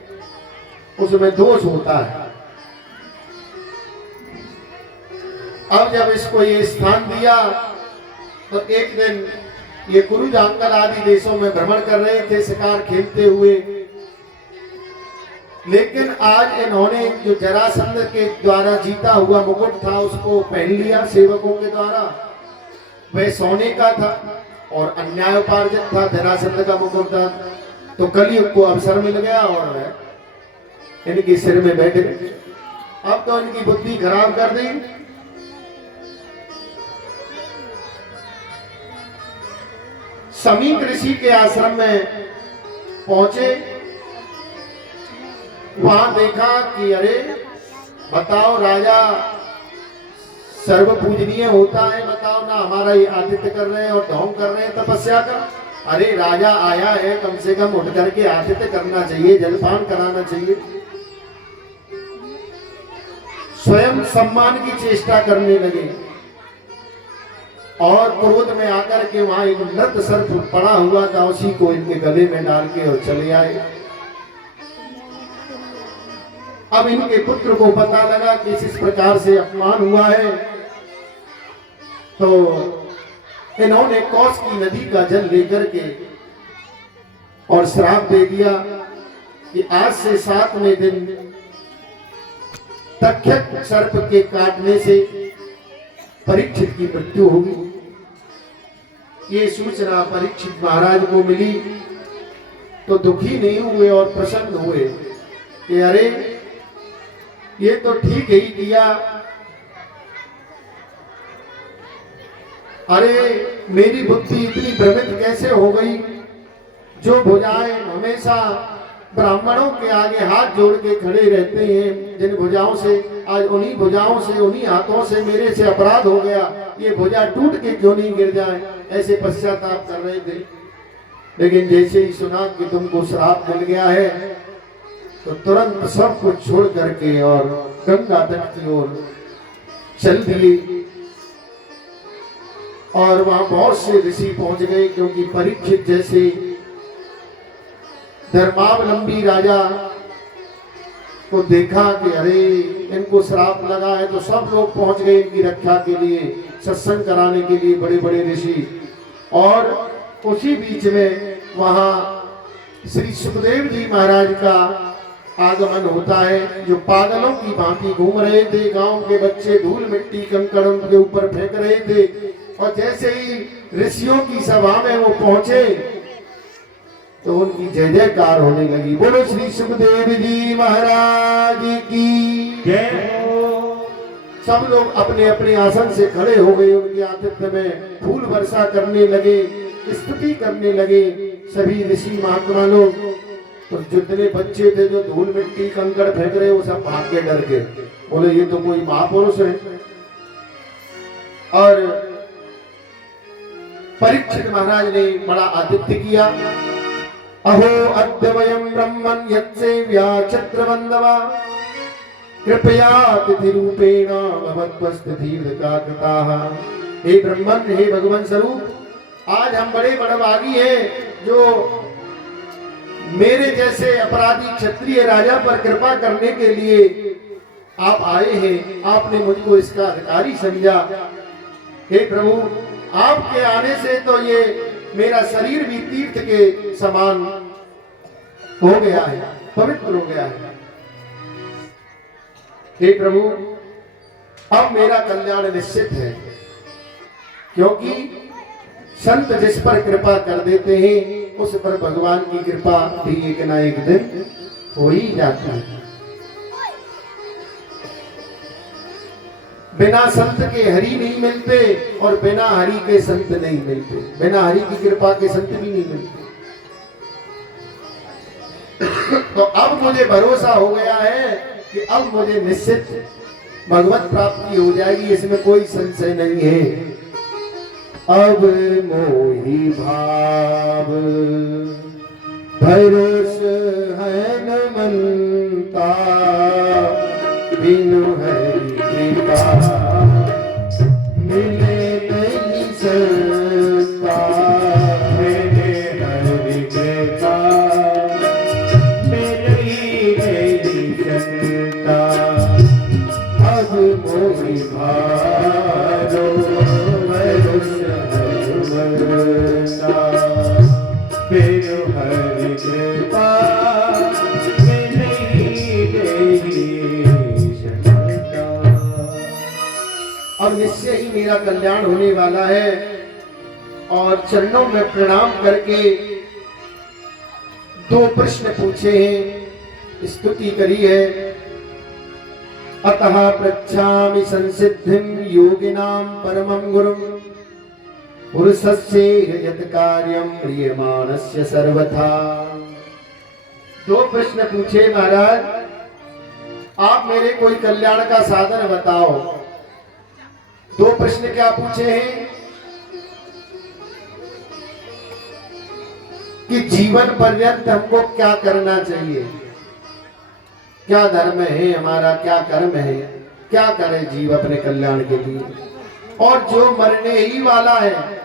उसमें दोष होता है। अब जब इसको ये स्थान दिया तो एक दिन ये कुरु जांगल आदि देशों में भ्रमण कर रहे थे शिकार खेलते हुए। लेकिन आज इन्होंने जो जरासंध के द्वारा जीता हुआ मुकुट था उसको पहन लिया सेवकों के द्वारा। वह सोने का था और अन्याय उपार्जित था, जरासंध का मुकुट था। तो कलयुग को अवसर मिल गया और इनके सिर में बैठ गए। अब तो इनकी बुद्धि खराब कर दी। समीक ऋषि के आश्रम में पहुंचे। वहां देखा कि अरे बताओ, राजा सर्व पूजनीय होता है, बताओ ना, हमारा ये आतिथ्य कर रहे हैं और ढोंग कर रहे हैं तपस्या का। अरे राजा आया है, कम से कम उठ करके आतिथ्य करना चाहिए, जलपान कराना चाहिए। स्वयं सम्मान की चेष्टा करने लगे और क्रोध में आकर के वहां एक मृत सर्प पड़ा हुआ था, उसी को इनके गले में डाल के और चले आए। अब इनके पुत्र को पता लगा कि इस प्रकार से अपमान हुआ है, तो इन्होंने कौश की नदी का जल लेकर के और श्राप दे दिया कि आज से 7वें दिन तक्षक सर्प के काटने से परीक्षित की मृत्यु होगी। ये सूचना परीक्षित महाराज को मिली तो दुखी नहीं हुए और प्रसन्न हुए कि अरे ये तो ठीक ही किया। अरे मेरी बुद्धि इतनी भ्रमित कैसे हो गई, जो भुजाएं हमेशा ब्राह्मणों के आगे हाथ जोड़ के खड़े रहते हैं, जिन भुजाओं से आज उन्हीं भुजाओं से उन्हीं हाथों से मेरे से अपराध हो गया, ये भुजा टूट के क्यों नहीं गिर जाए, ऐसे पश्चाताप कर रहे थे। लेकिन जैसे ही सुना कि तुमको श्राप मिल गया है तो तुरंत सब कुछ छोड़ करके और गंगा तट की ओर चल दिए। और वहां बहुत से ऋषि पहुंच गए, क्योंकि परीक्षित जैसे धर्मावलंबी राजा को देखा कि अरे इनको श्राप लगा है, तो सब लोग पहुंच गए इनकी रक्षा के लिए, सत्संग कराने के लिए बड़े बड़े ऋषि। और उसी बीच में वहां श्री सुखदेव जी महाराज का आगमन होता है, जो पागलों की भांति घूम रहे थे। गांव के बच्चे धूल मिट्टी कंकड़ उनके ऊपर फेंक रहे थे, और जैसे ही ऋषियों की सभा में वो पहुंचे तो उनकी जय जयकार होने लगी। बोलो श्री सुखदेव जी महाराज की जय हो। सब लोग अपने अपने आसन से खड़े हो गए, उनके आतिथ्य में फूल वर्षा करने लगे, स्तुति करने लगे सभी ऋषि महात्मा लोग। तो जितने बच्चे थे जो धूल मिट्टी कंकड़ फेंक रहे, वो सब भाग के डर के बोले ये तो कोई महापुरुष है। और परीक्षित महाराज ने बड़ा आतिथ्य किया। अहो अद्य वयं ब्रह्मन् यत्सेव्या छत्रबन्धवा कृपया तिथि रूपेण भवत्वस्ततीर्थका कृताः। हे ब्रह्मन, हे भगवान स्वरूप, आज हम बड़े बड़भागी हैं जो मेरे जैसे अपराधी क्षत्रिय राजा पर कृपा करने के लिए आप आए हैं। आपने मुझको इसका अधिकारी समझा। हे प्रभु, आपके आने से तो ये मेरा शरीर भी तीर्थ के समान हो गया है, पवित्र हो गया है। हे प्रभु, अब मेरा कल्याण निश्चित है, क्योंकि संत जिस पर कृपा कर देते हैं उस पर भगवान की कृपा भी एक ना एक दिन हो ही जाती है। बिना संत के हरि नहीं मिलते और बिना हरि के संत नहीं मिलते, बिना हरि की कृपा के संत भी नहीं मिलते। तो अब मुझे भरोसा हो गया है कि अब मुझे निश्चित भगवत प्राप्ति हो जाएगी, इसमें कोई संशय नहीं है। अब मोहि भाव भरोस है न मनता, बिनु हरि कृपा मिले नहीं सकता। मिले हरि कृपा मिले नहीं सकता। अब मोहि भारो भरोस है मनता, बिनु हरि कृपा और निश्चय ही मेरा कल्याण होने वाला है। और चरणों में प्रणाम करके दो प्रश्न पूछे हैं, स्तुति करी है। अतः पृच्छामि संसिद्धिं योगिनां परमं गुरुं पुरुषस्य यत् कार्यं म्रियमाणस्य सर्वथा। दो प्रश्न पूछे महाराज, आप मेरे कोई कल्याण का साधन बताओ। दो प्रश्न क्या पूछे हैं कि जीवन पर्यंत हमको क्या करना चाहिए, क्या धर्म है हमारा, क्या कर्म है, क्या करे जीव अपने कल्याण के लिए। और जो मरने ही वाला है,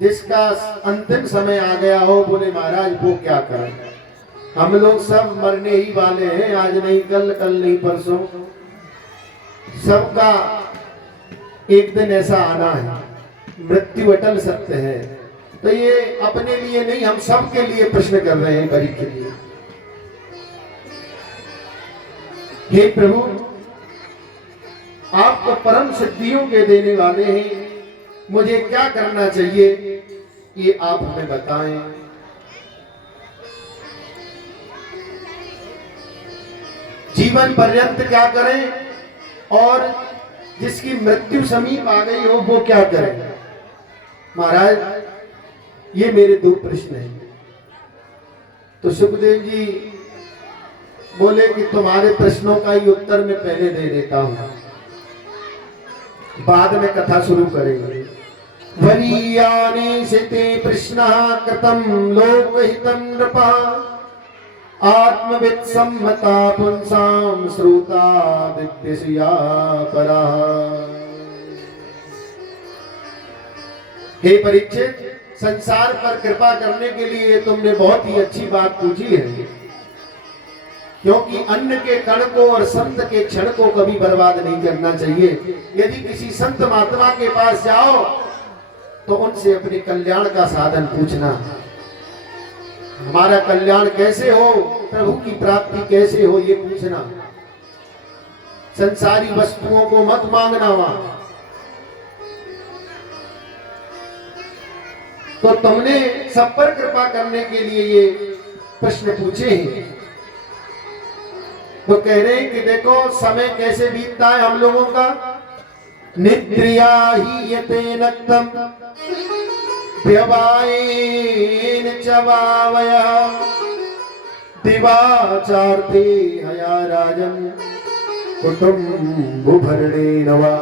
जिसका अंतिम समय आ गया हो, बोले महाराज वो क्या करें। हम लोग सब मरने ही वाले हैं, आज नहीं कल, कल नहीं परसों, सबका एक दिन ऐसा आना है। मृत्यु अटल सत्य है। तो ये अपने लिए नहीं, हम सब के लिए प्रश्न कर रहे हैं, गरीब के लिए। हे प्रभु, आप तो परम सिद्धियों के देने वाले हैं, मुझे क्या करना चाहिए ये आप हमें बताएं। जीवन पर्यंत क्या करें और जिसकी मृत्यु समीप आ गई हो वो क्या करें। महाराज ये मेरे दो प्रश्न हैं। तो सुखदेव जी बोले कि तुम्हारे प्रश्नों का ही उत्तर मैं पहले दे देता हूं, बाद में कथा शुरू करेंगे। वरीयानि सिते प्रश्न कथम लोकहितं नृपा आत्मविद सम्मता पुंसाम श्रुता दिव्यसिया परा। हे परीक्षित, संसार पर कृपा करने के लिए तुमने बहुत ही अच्छी बात पूछी है, क्योंकि अन्न के कण को और संत के क्षण को कभी बर्बाद नहीं करना चाहिए। यदि किसी संत महात्मा के पास जाओ तो उनसे अपने कल्याण का साधन पूछना, हमारा कल्याण कैसे हो, प्रभु की प्राप्ति कैसे हो, ये पूछना। संसारी वस्तुओं को मत मांगना वहां। तो तुमने सब पर कृपा करने के लिए ये प्रश्न पूछे हैं। तो कह रहे हैं कि देखो समय कैसे बीतता है हम लोगों का। निद्रिया ही यते नक्तम व्यवायेन चवावयः दिवाचार्थे हया राजन कुटुम्बभरणेन वा।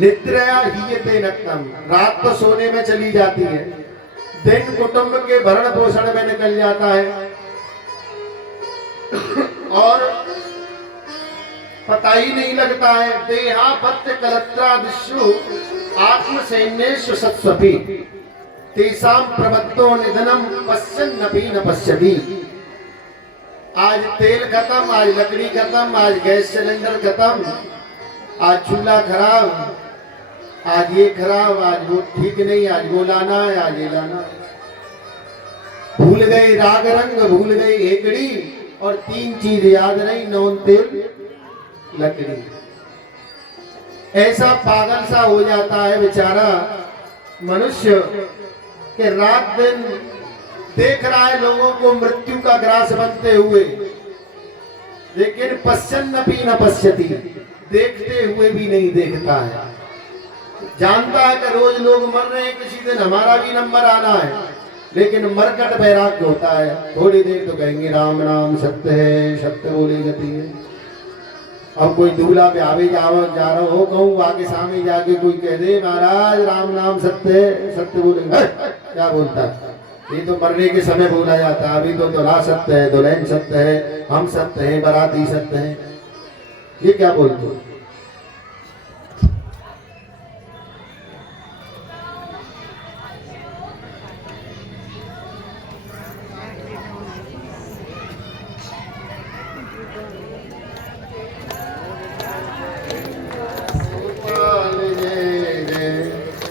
निद्रया हीयते नक्तम, रात तो सोने में चली जाती है, दिन कुटुंब के भरण पोषण में निकल जाता है और पता ही नहीं लगता है। देहापत्य कलत्रादिषु आत्मसैन्येषु सत्स्वपि तेषां प्रबद्धो निधनम पश्यन्नपि न पश्यति। आज तेल खत्म, आज लकड़ी खत्म, आज गैस सिलेंडर खत्म, आज चूल्हा खराब, आज ये खराब, आज वो ठीक नहीं, आज वो लाना है, आज ये लाना है। भूल गए राग रंग, भूल गई हेकड़ी, और तीन चीज याद नहीं, नौन तेल लकड़ी। ऐसा पागल सा हो जाता है बेचारा मनुष्य कि रात दिन देख रहा है लोगों को मृत्यु का ग्रास बनते हुए, लेकिन पश्यन्नपि न पश्यति, देखते हुए भी नहीं देखता है। जानता है कि रोज लोग मर रहे हैं, किसी दिन हमारा भी नंबर आना है, लेकिन मरकट वैराग्य होता है। थोड़ी देर तो कहेंगे राम नाम सत्य है, सत्य बोले गति है। अब कोई दूल्हा ब्याहे जा रहा हो, कहूँ आगे सामने जाके कोई कह दे महाराज राम नाम सत्य है, सत्य बोलेंगे क्या बोलता है, ये तो मरने के समय बोला जाता है। अभी तो दूल्हा सत्य है, दुल्हन सत्य है, हम सत्य हैं, बाराती सत्य हैं, ये क्या बोलते हो।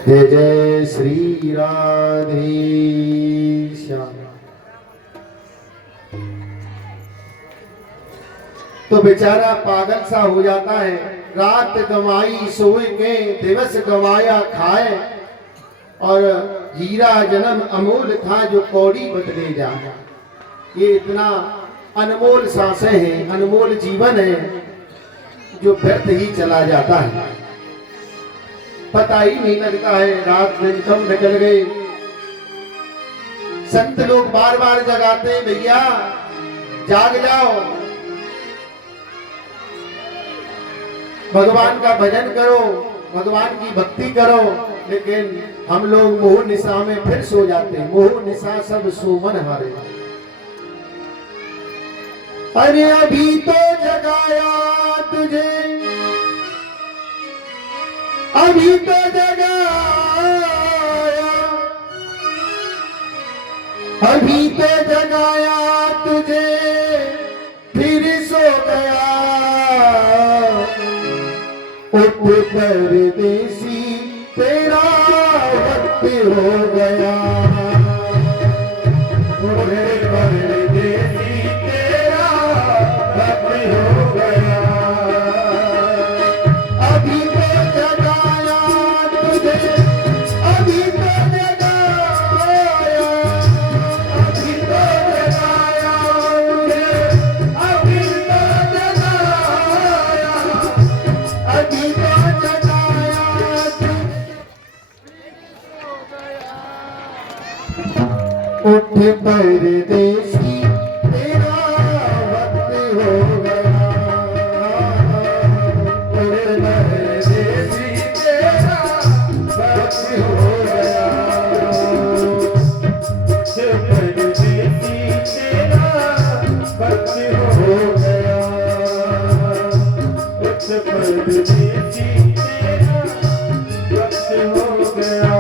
जय जय श्री राधे श्याम। तो बेचारा पागल सा हो जाता है। रात गवाई सोए के, दिवस गवाया खाए, और हीरा जन्म अमूल था जो कौड़ी बदले जा। ये इतना अनमोल सांसें हैं, अनमोल जीवन है जो व्यर्थ ही चला जाता है, पता ही नहीं लगता है। रात दिन कब निकल गए। संत लोग बार बार जगाते हैं, भैया जाग जाओ, भगवान का भजन करो, भगवान की भक्ति करो, लेकिन हम लोग मोह निशा में फिर सो जाते हैं। मोह निशा सब सोमन हारे। अरे अभी तो जगाया तुझे, अभी तो जगाया, अभी तो जगाया तुझे, फिर सो गया। उठ परदेसी तेरा वक्त हो गया, उठ परदेसी तेरा वक्त हो गया। परदेसी तेरा वक्त हो गया, परदेसी तेरा वक्त हो गया, परदेसी तेरा वक्त हो गया, परदेसी तेरा वक्त हो गया।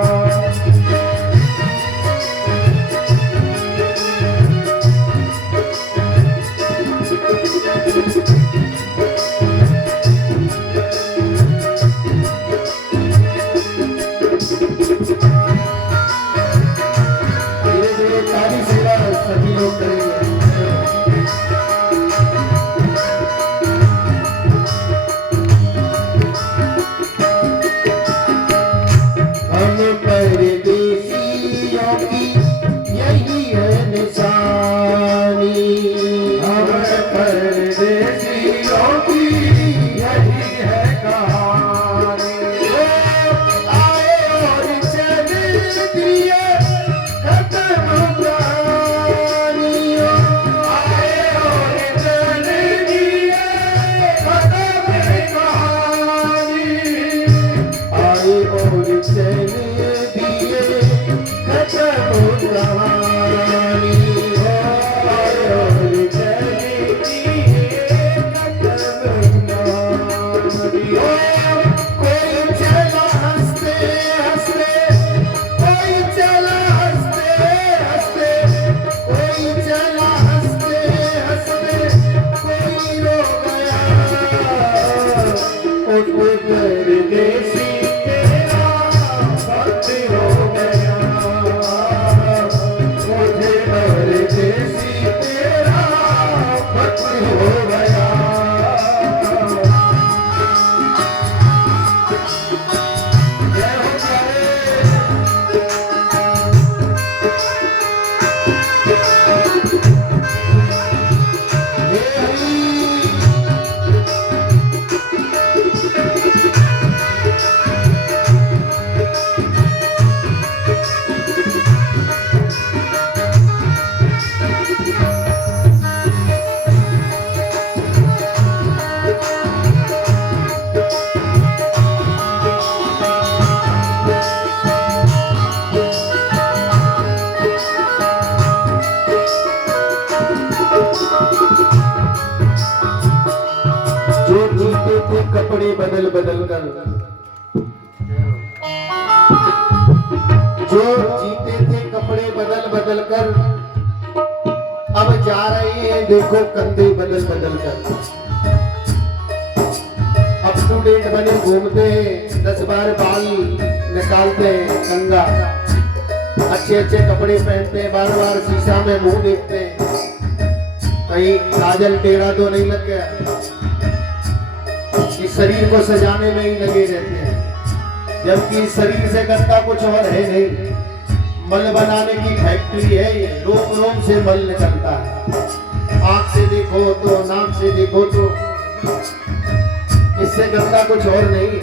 परदेसियों की यही है निशानी, हम परदेसियों की यही है कहानी, आए और चले दिए खत्म कहानियों, आए और चले दिए खत्म कहानी, आए और चले परदेसी तेरा वक्त हो गया, मुझे परदेसी तेरा वक्त हो गया। जय हो प्यारे। हे हरि। जो जीते थे कपड़े बदल बदल कर, जो जीते थे कपड़े बदल बदल कर, अब जा रहे हैं देखो कंधे बदल बदल कर। अप टू डेट बने घूमते हैं, 10 बार बाल निकालते हैं कंगा, अच्छे अच्छे कपड़े पहनते हैं, बार बार शीशा में मुंह देखते हैं, कहीं काजल टेढ़ा तो नहीं लग गया, इस शरीर को सजाने में ही लगे रहते हैं, जबकि इस शरीर से करता कुछ और है नहीं। मल बनाने की फैक्ट्री है ये, रोम रोम से मल निकलता है, आंख से देखो तो नाक से देखो तो, इससे गंदा कुछ और नहीं।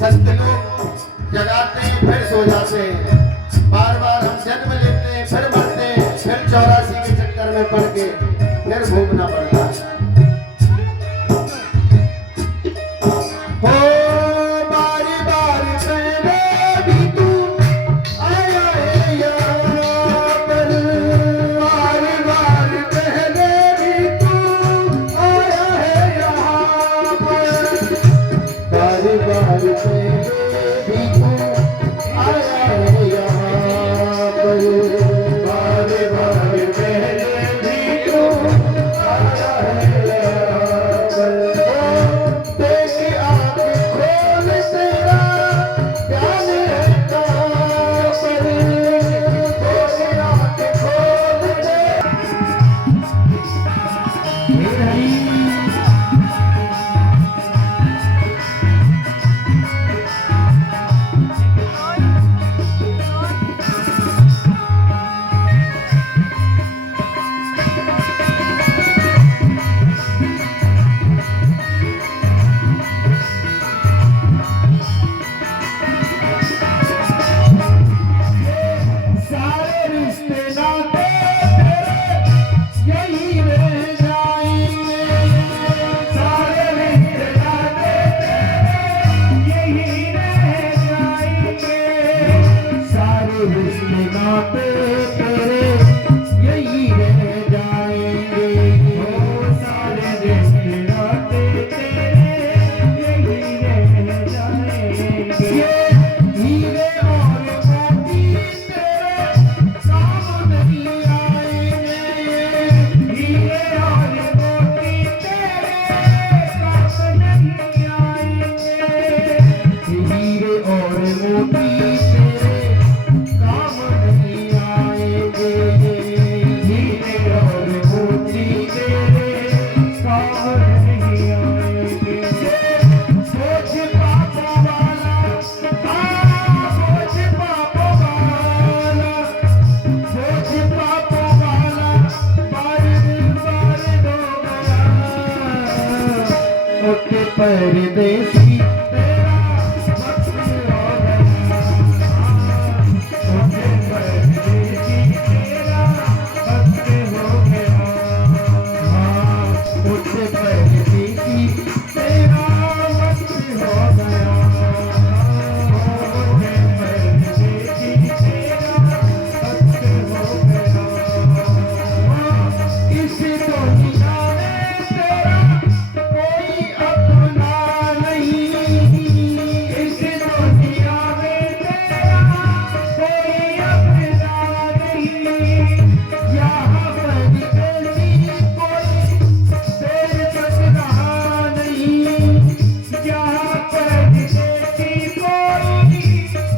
संत लोग जगाते हैं फिर सो जाते हैं, बार बार हम जन्म लेते हैं फिर मरते हैं, फिर 84 के चक्कर में पड़ के फिर भोगना पड़ता है। परदेसी तेरा वक्त हो गया, मुझे परदेसी तेरा वक्त हो गया, हाँ मुझे परदेसी तेरा वक्त हो गया, मुझे परदेसी तेरा वक्त हो गया, इस दुनिया में तेरा कोई अपना नहीं, इस दुनिया में तेरा कोई अपना नहीं, यहाँ परदेसी कोई तेरे तक रहा नहीं, यहाँ परदेसी कोई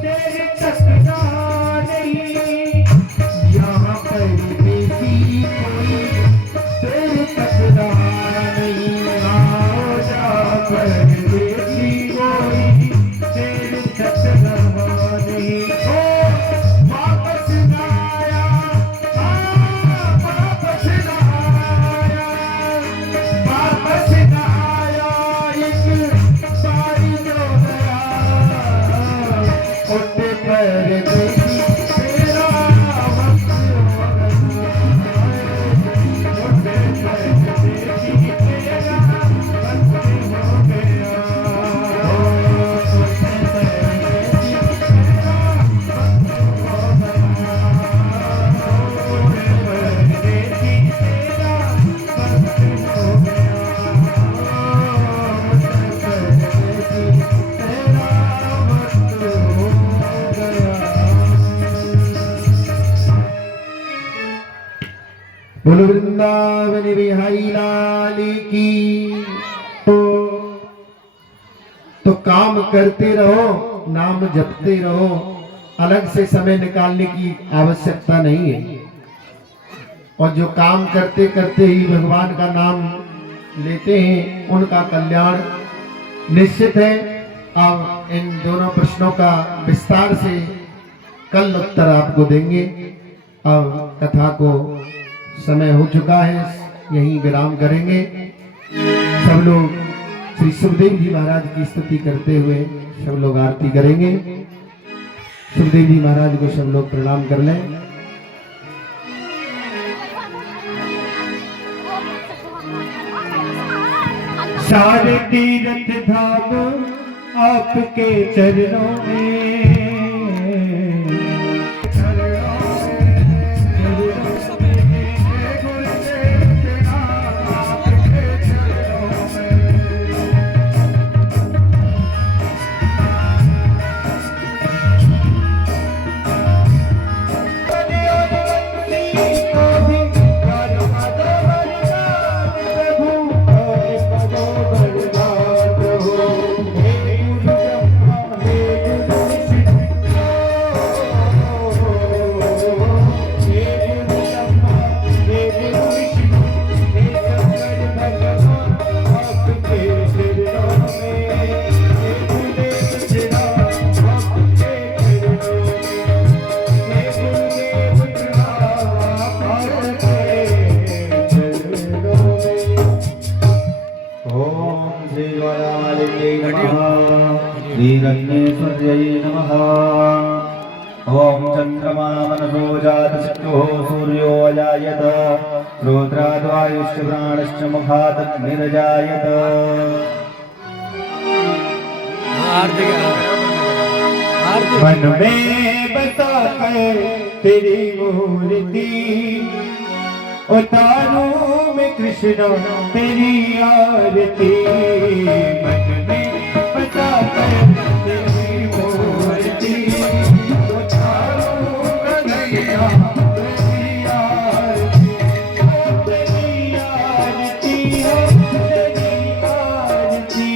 तेरे तक रहा नहीं, यहाँ परदेसी कोई तेरे तक रहा नहीं, आओ जा परदेसी कोई तेरे तक रहा नहीं, ओ वापस ना आया, वापस ना आया, वापस ना आया, एक बारी जो गया, उठ परदेसी तेरा वक्त हो गया, उठ परदेसी तेरा वक्त हो गया, उठ परदेसी तेरा वक्त हो गया, उठ परदेसी तेरा वक्त हो गया, उठ परदेसी तेरा वक्त हो गया। बोलो वृंदावन बिहारी लाल की। तो काम करते रहो, नाम जपते रहो, अलग से समय निकालने की आवश्यकता नहीं है, और जो काम करते करते ही भगवान का नाम लेते हैं उनका कल्याण निश्चित है। अब इन दोनों प्रश्नों का विस्तार से कल उत्तर आपको देंगे। अब कथा को समय हो चुका है, यहीं विराम करेंगे। सब लोग श्री सुखदेव जी महाराज की स्तुति करते हुए सब लोग आरती करेंगे। सुखदेव जी महाराज को सब लोग प्रणाम कर लें। सारे तीर्थ धाम आपके चरणों में, श्रीरत्नेश्वर्यै नमः। ॐ चन्द्रमा मनसो जातशक्तो सूर्यो अजायत, रुद्राद्वायुश्च प्राणश्च मुखादग्निरजायत। मन में बसा है तेरी मूर्ति, उतारूं मैं कृष्ण तेरी आरती। मन में बसा है तेरी मूर्ति, उतारूं कन्हैया तेरी आरती। तेरी आरती हो, तेरी आरती,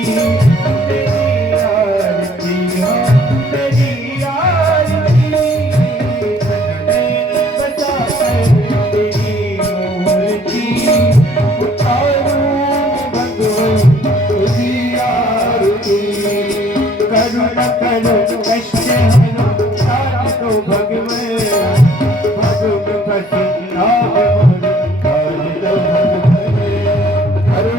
तेरी आरती हो, तेरी आरती। मन में बसा है तेरी मूर्ति, उतारूं भगवान तेरी आरती। करुणा करो कष्ट हरो, साथ तो भगवान भगव भसिना कर दो भगवान।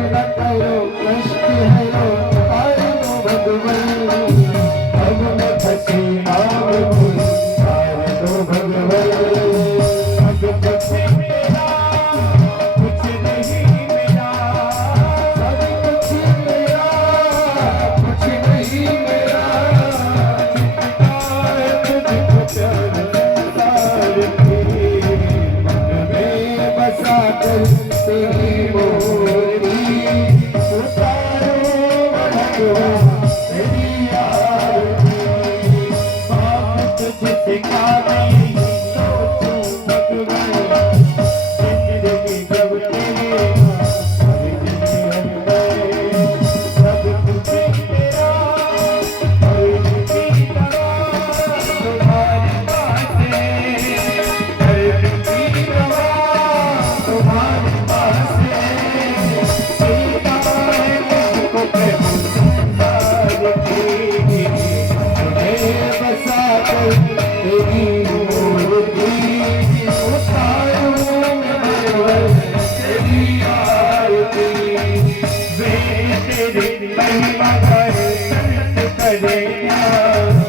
तेरी महिमा करे संत करे ध्यान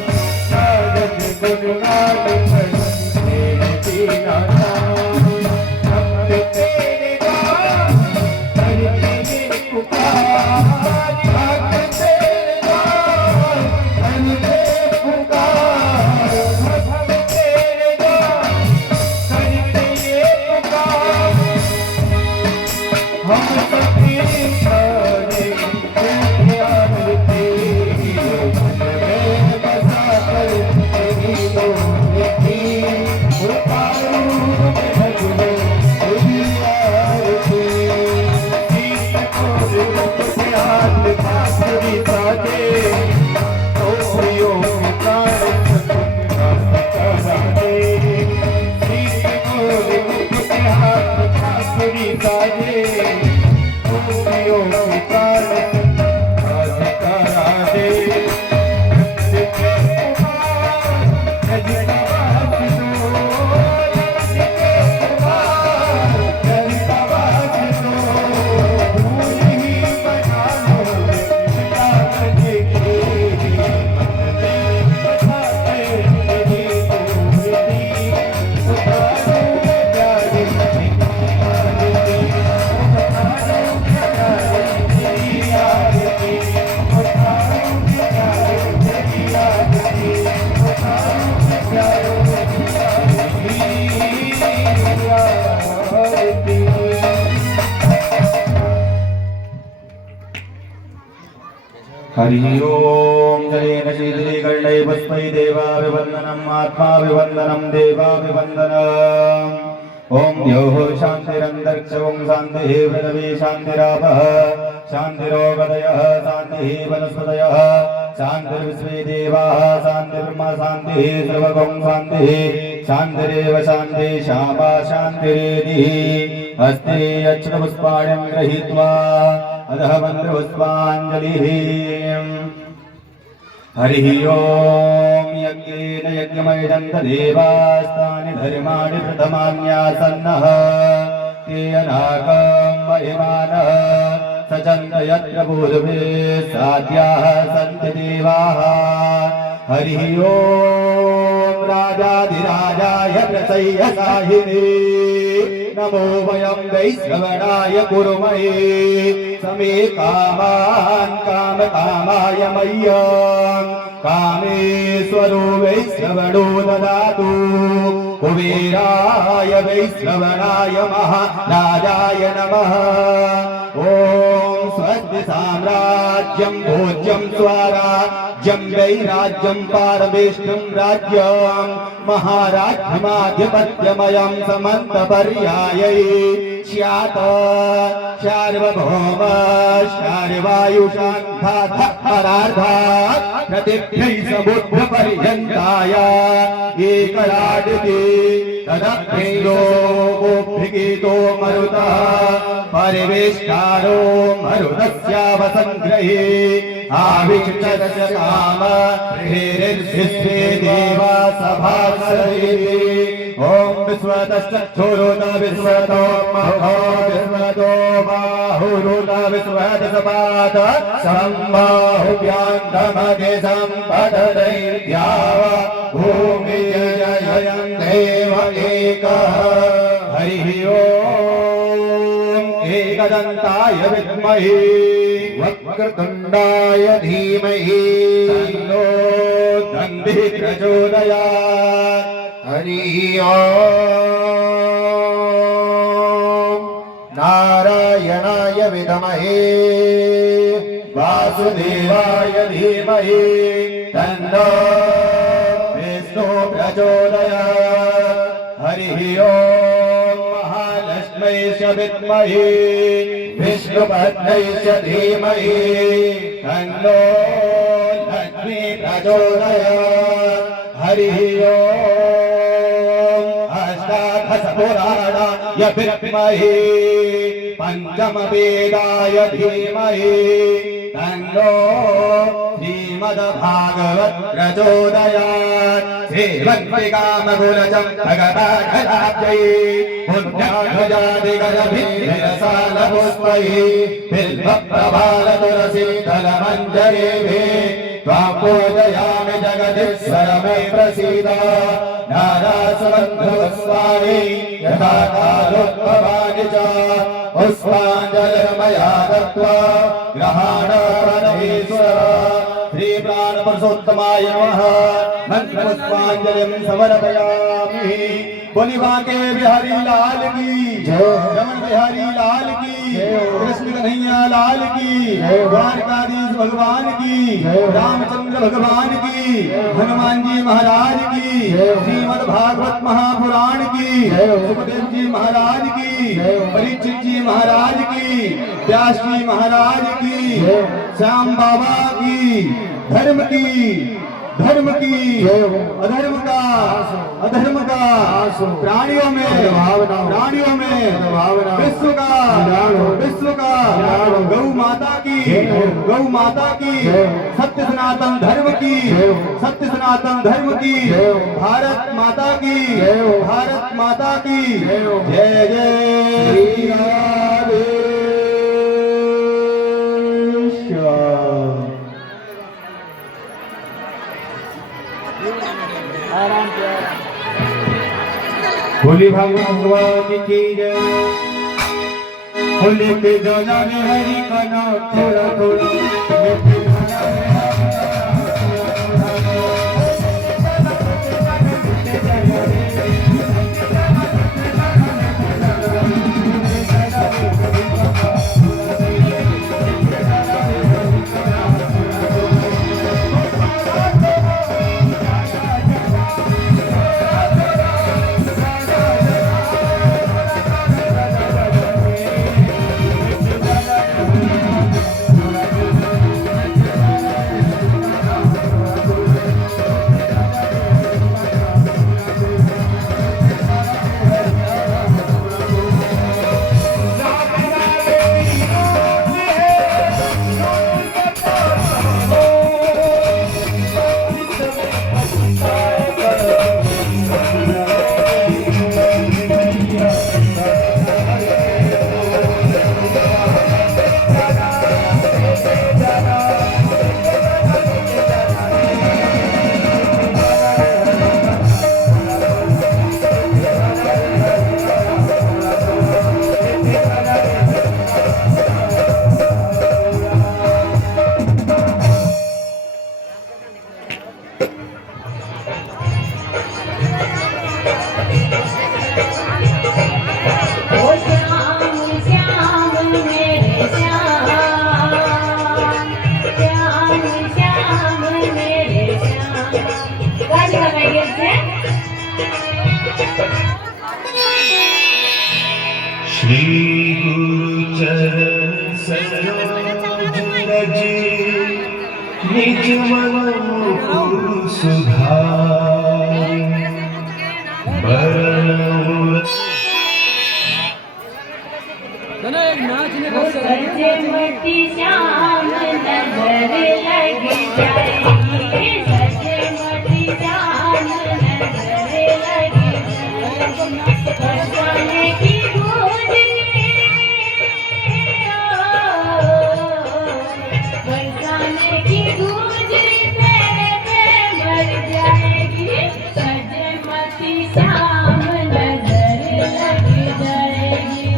सागत गुणगान कर तेरे बिना हम तेरे नाम करते पुकार हम तेरे नाम करते पुकार हम तेरे नाम करते पुकार हम सभी सारे तेरी आरती मन में बसा कर तेरी मूर्ति उतारू में भजो तेरी आरती शीश को से हाथ बांसुरी बाजे तोरियों में प्राण करा दे शीश को से हाथ बांसुरी बाजे तोरियों में प्राण करा दे हरि ओम जलेन शीतले कर्णै पुष्पै देवाभिवन्दनम् आत्माभिवन्दनम् देवाभिवन्दनम् ओम द्योः शान्तिरन्तरिक्ष ओम शान्तिः पृथिवी शान्तिरापः शान्तिरोगदयः शान्तिः वनस्पतयः शान्तिर्विश्वे देवाः शान्तिर्ब्रह्म शान्तिः सर्वगं शान्तिः शान्तिरेव शान्तिः शामा शान्तिरेधिः हस्ते अक्षतपुष्पाणिं गृहीत्वा अधः मन्त्रपुष्पाञ्जलिः हरिः ओम यज्ञेन यज्ञमयदन्त देवास्तानि धर्माणि प्रथमान्यासन्नः ते अनाकं महिमानः सचन्त यत्र पूर्वे साध्याः सन्ति देवाः हरिः ओम राजाधिराजाय प्रसह्यसाहिने नमो वयं वैश्रवणाय कुर्महे समे कामान् कामकामाय मह्यं कामेश्वरो वैश्रवणो ददातु कुबेराय वैश्रवणाय महाराजाय नमः ओम स्वस्ति साम्राज्यं भोज्यं स्वराज्यं वैराज्यं पारमेष्ठं राज्यं महाराज्यमाधिपत्यमयं समन्तपर्यायै स्यात् सार्वभौम सार्वायुषान्धात् प्रतिभ्यै समुद्रपर्यन्ताय एकराडिति तदभ्यैरो गोभिगीतो मरुतः परिवेष्टारो मरुतस्यावसङ्ग्रहे आविष्टस्य काम हृदिर्भिस्वे देवा सभासरेति ओम विश्वतश्चक्षुरुत विश्वतो महो विश्वतो बाहुरुत विश्वतसपात सम्बाहुभ्यान्तमगे सम्पददैर्द्यावा भूमिर्जयं देव एकः हरिः ओम एकदन्ताय विद्महे वक्रतुण्डाय धीमहि तन्नो दन्तिः प्रचोदयात् हरिः ओम नारायणाय विद्महे वासुदेवाय धीमहि तन्नो विष्णु प्रचोदयात् हरिः ओम महालक्ष्मै च विद्महे विष्णुपत्न्यै च धीमहि तन्नो लक्ष्मी प्रचोदयात् हरिः ओम अष्टादशपुराणाय विद्महे पंचमवेदाय धीमहि तन्नो श्रीमद्भागवत प्रचोदयात् श्रीभक्तिकामगुणजं भगवद्गदाब्जये पुण्याध्वजादिगजभिर्विरसालपुष्पैः बिल्वप्रभालतुलसीदलमञ्जरीभिः त्वां पूजयामि जगदीश्वर मे प्रसीद नारासबन्धुस्वामी यथा कालोद्भवानि च पुष्पाञ्जलिर्मया दत्त्वा ग्रहाणप्रणयेश्वर श्रीप्राणपुरुषोत्तमाय नमः मन्त्रपुष्पाञ्जलिं समर्पयामि। बोली बांके बिहारी लाल की जय, रमण बिहारी लाल की जय, कृष्ण कन्हैया लाल की जय, द्वारकाधीश भगवान की जय, रामचंद्र भगवान की, हनुमान जी महाराज की, श्रीमद् भागवत महापुराण की, सुखदेव जी महाराज की, परीक्षित जी महाराज की, व्यास जी महाराज की, श्याम बाबा की, धर्म की अधर्म का प्राणियों में विश्व का गौ माता की सत्य सनातन धर्म की भारत माता की जय जय श्री राधे। बोली भगवान की जय। होली के गाना में हरि का नाम थोड़ा थोड़ा श्री गुरु चरण सरोज रज निज मन मुकुर सुधारि सजमती श्याम नजर लग जाएगी, सजमती श्याम नजर लग जाएगी, की बरसाने की गुजरी तेरे पे मर जाएगी, सजमती श्याम नजर लग जाएगी।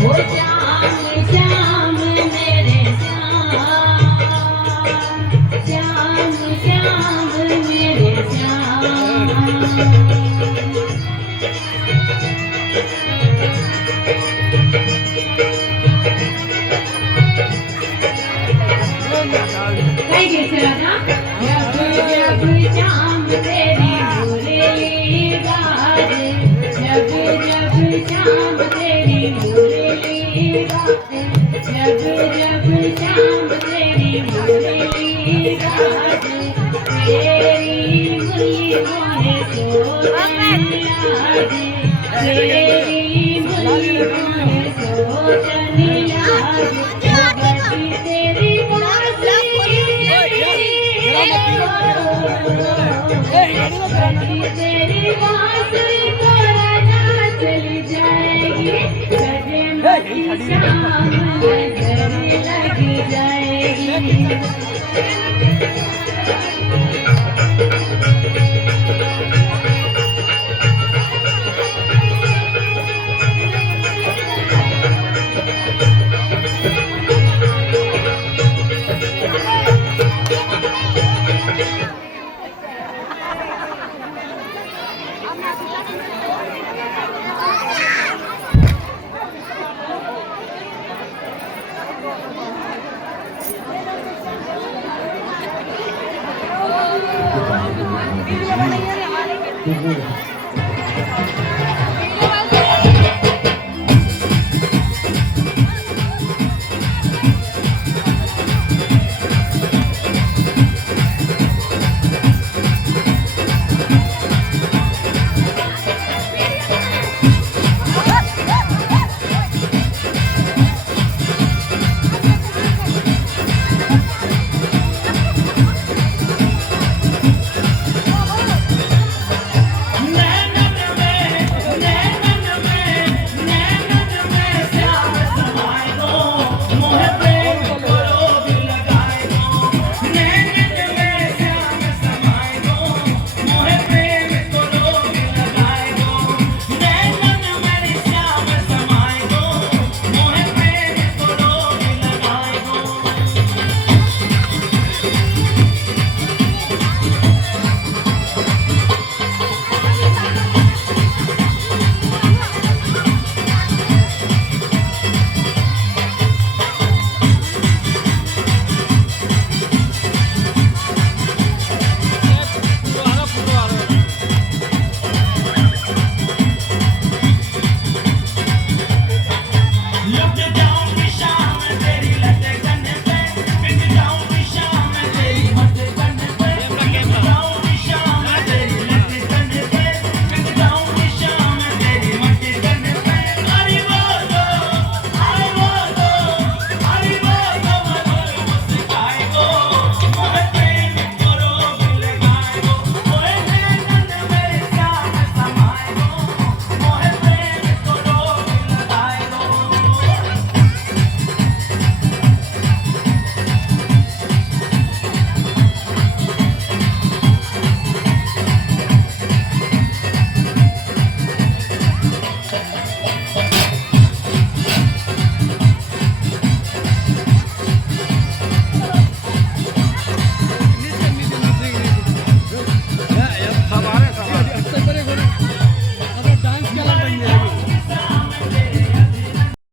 ओ श्याम श्याम मेरे श्याम, श्याम श्याम मेरे श्याम। कई गीत ना जब जब श्याम तेरी मुरली गाजे, जब जब श्याम तेरी मुस्कान सोचने लागे बची तेरी तेरी बांसुरी को राजा चली जाएगी गजब की शाम नजर लगी जाएगी Thank you.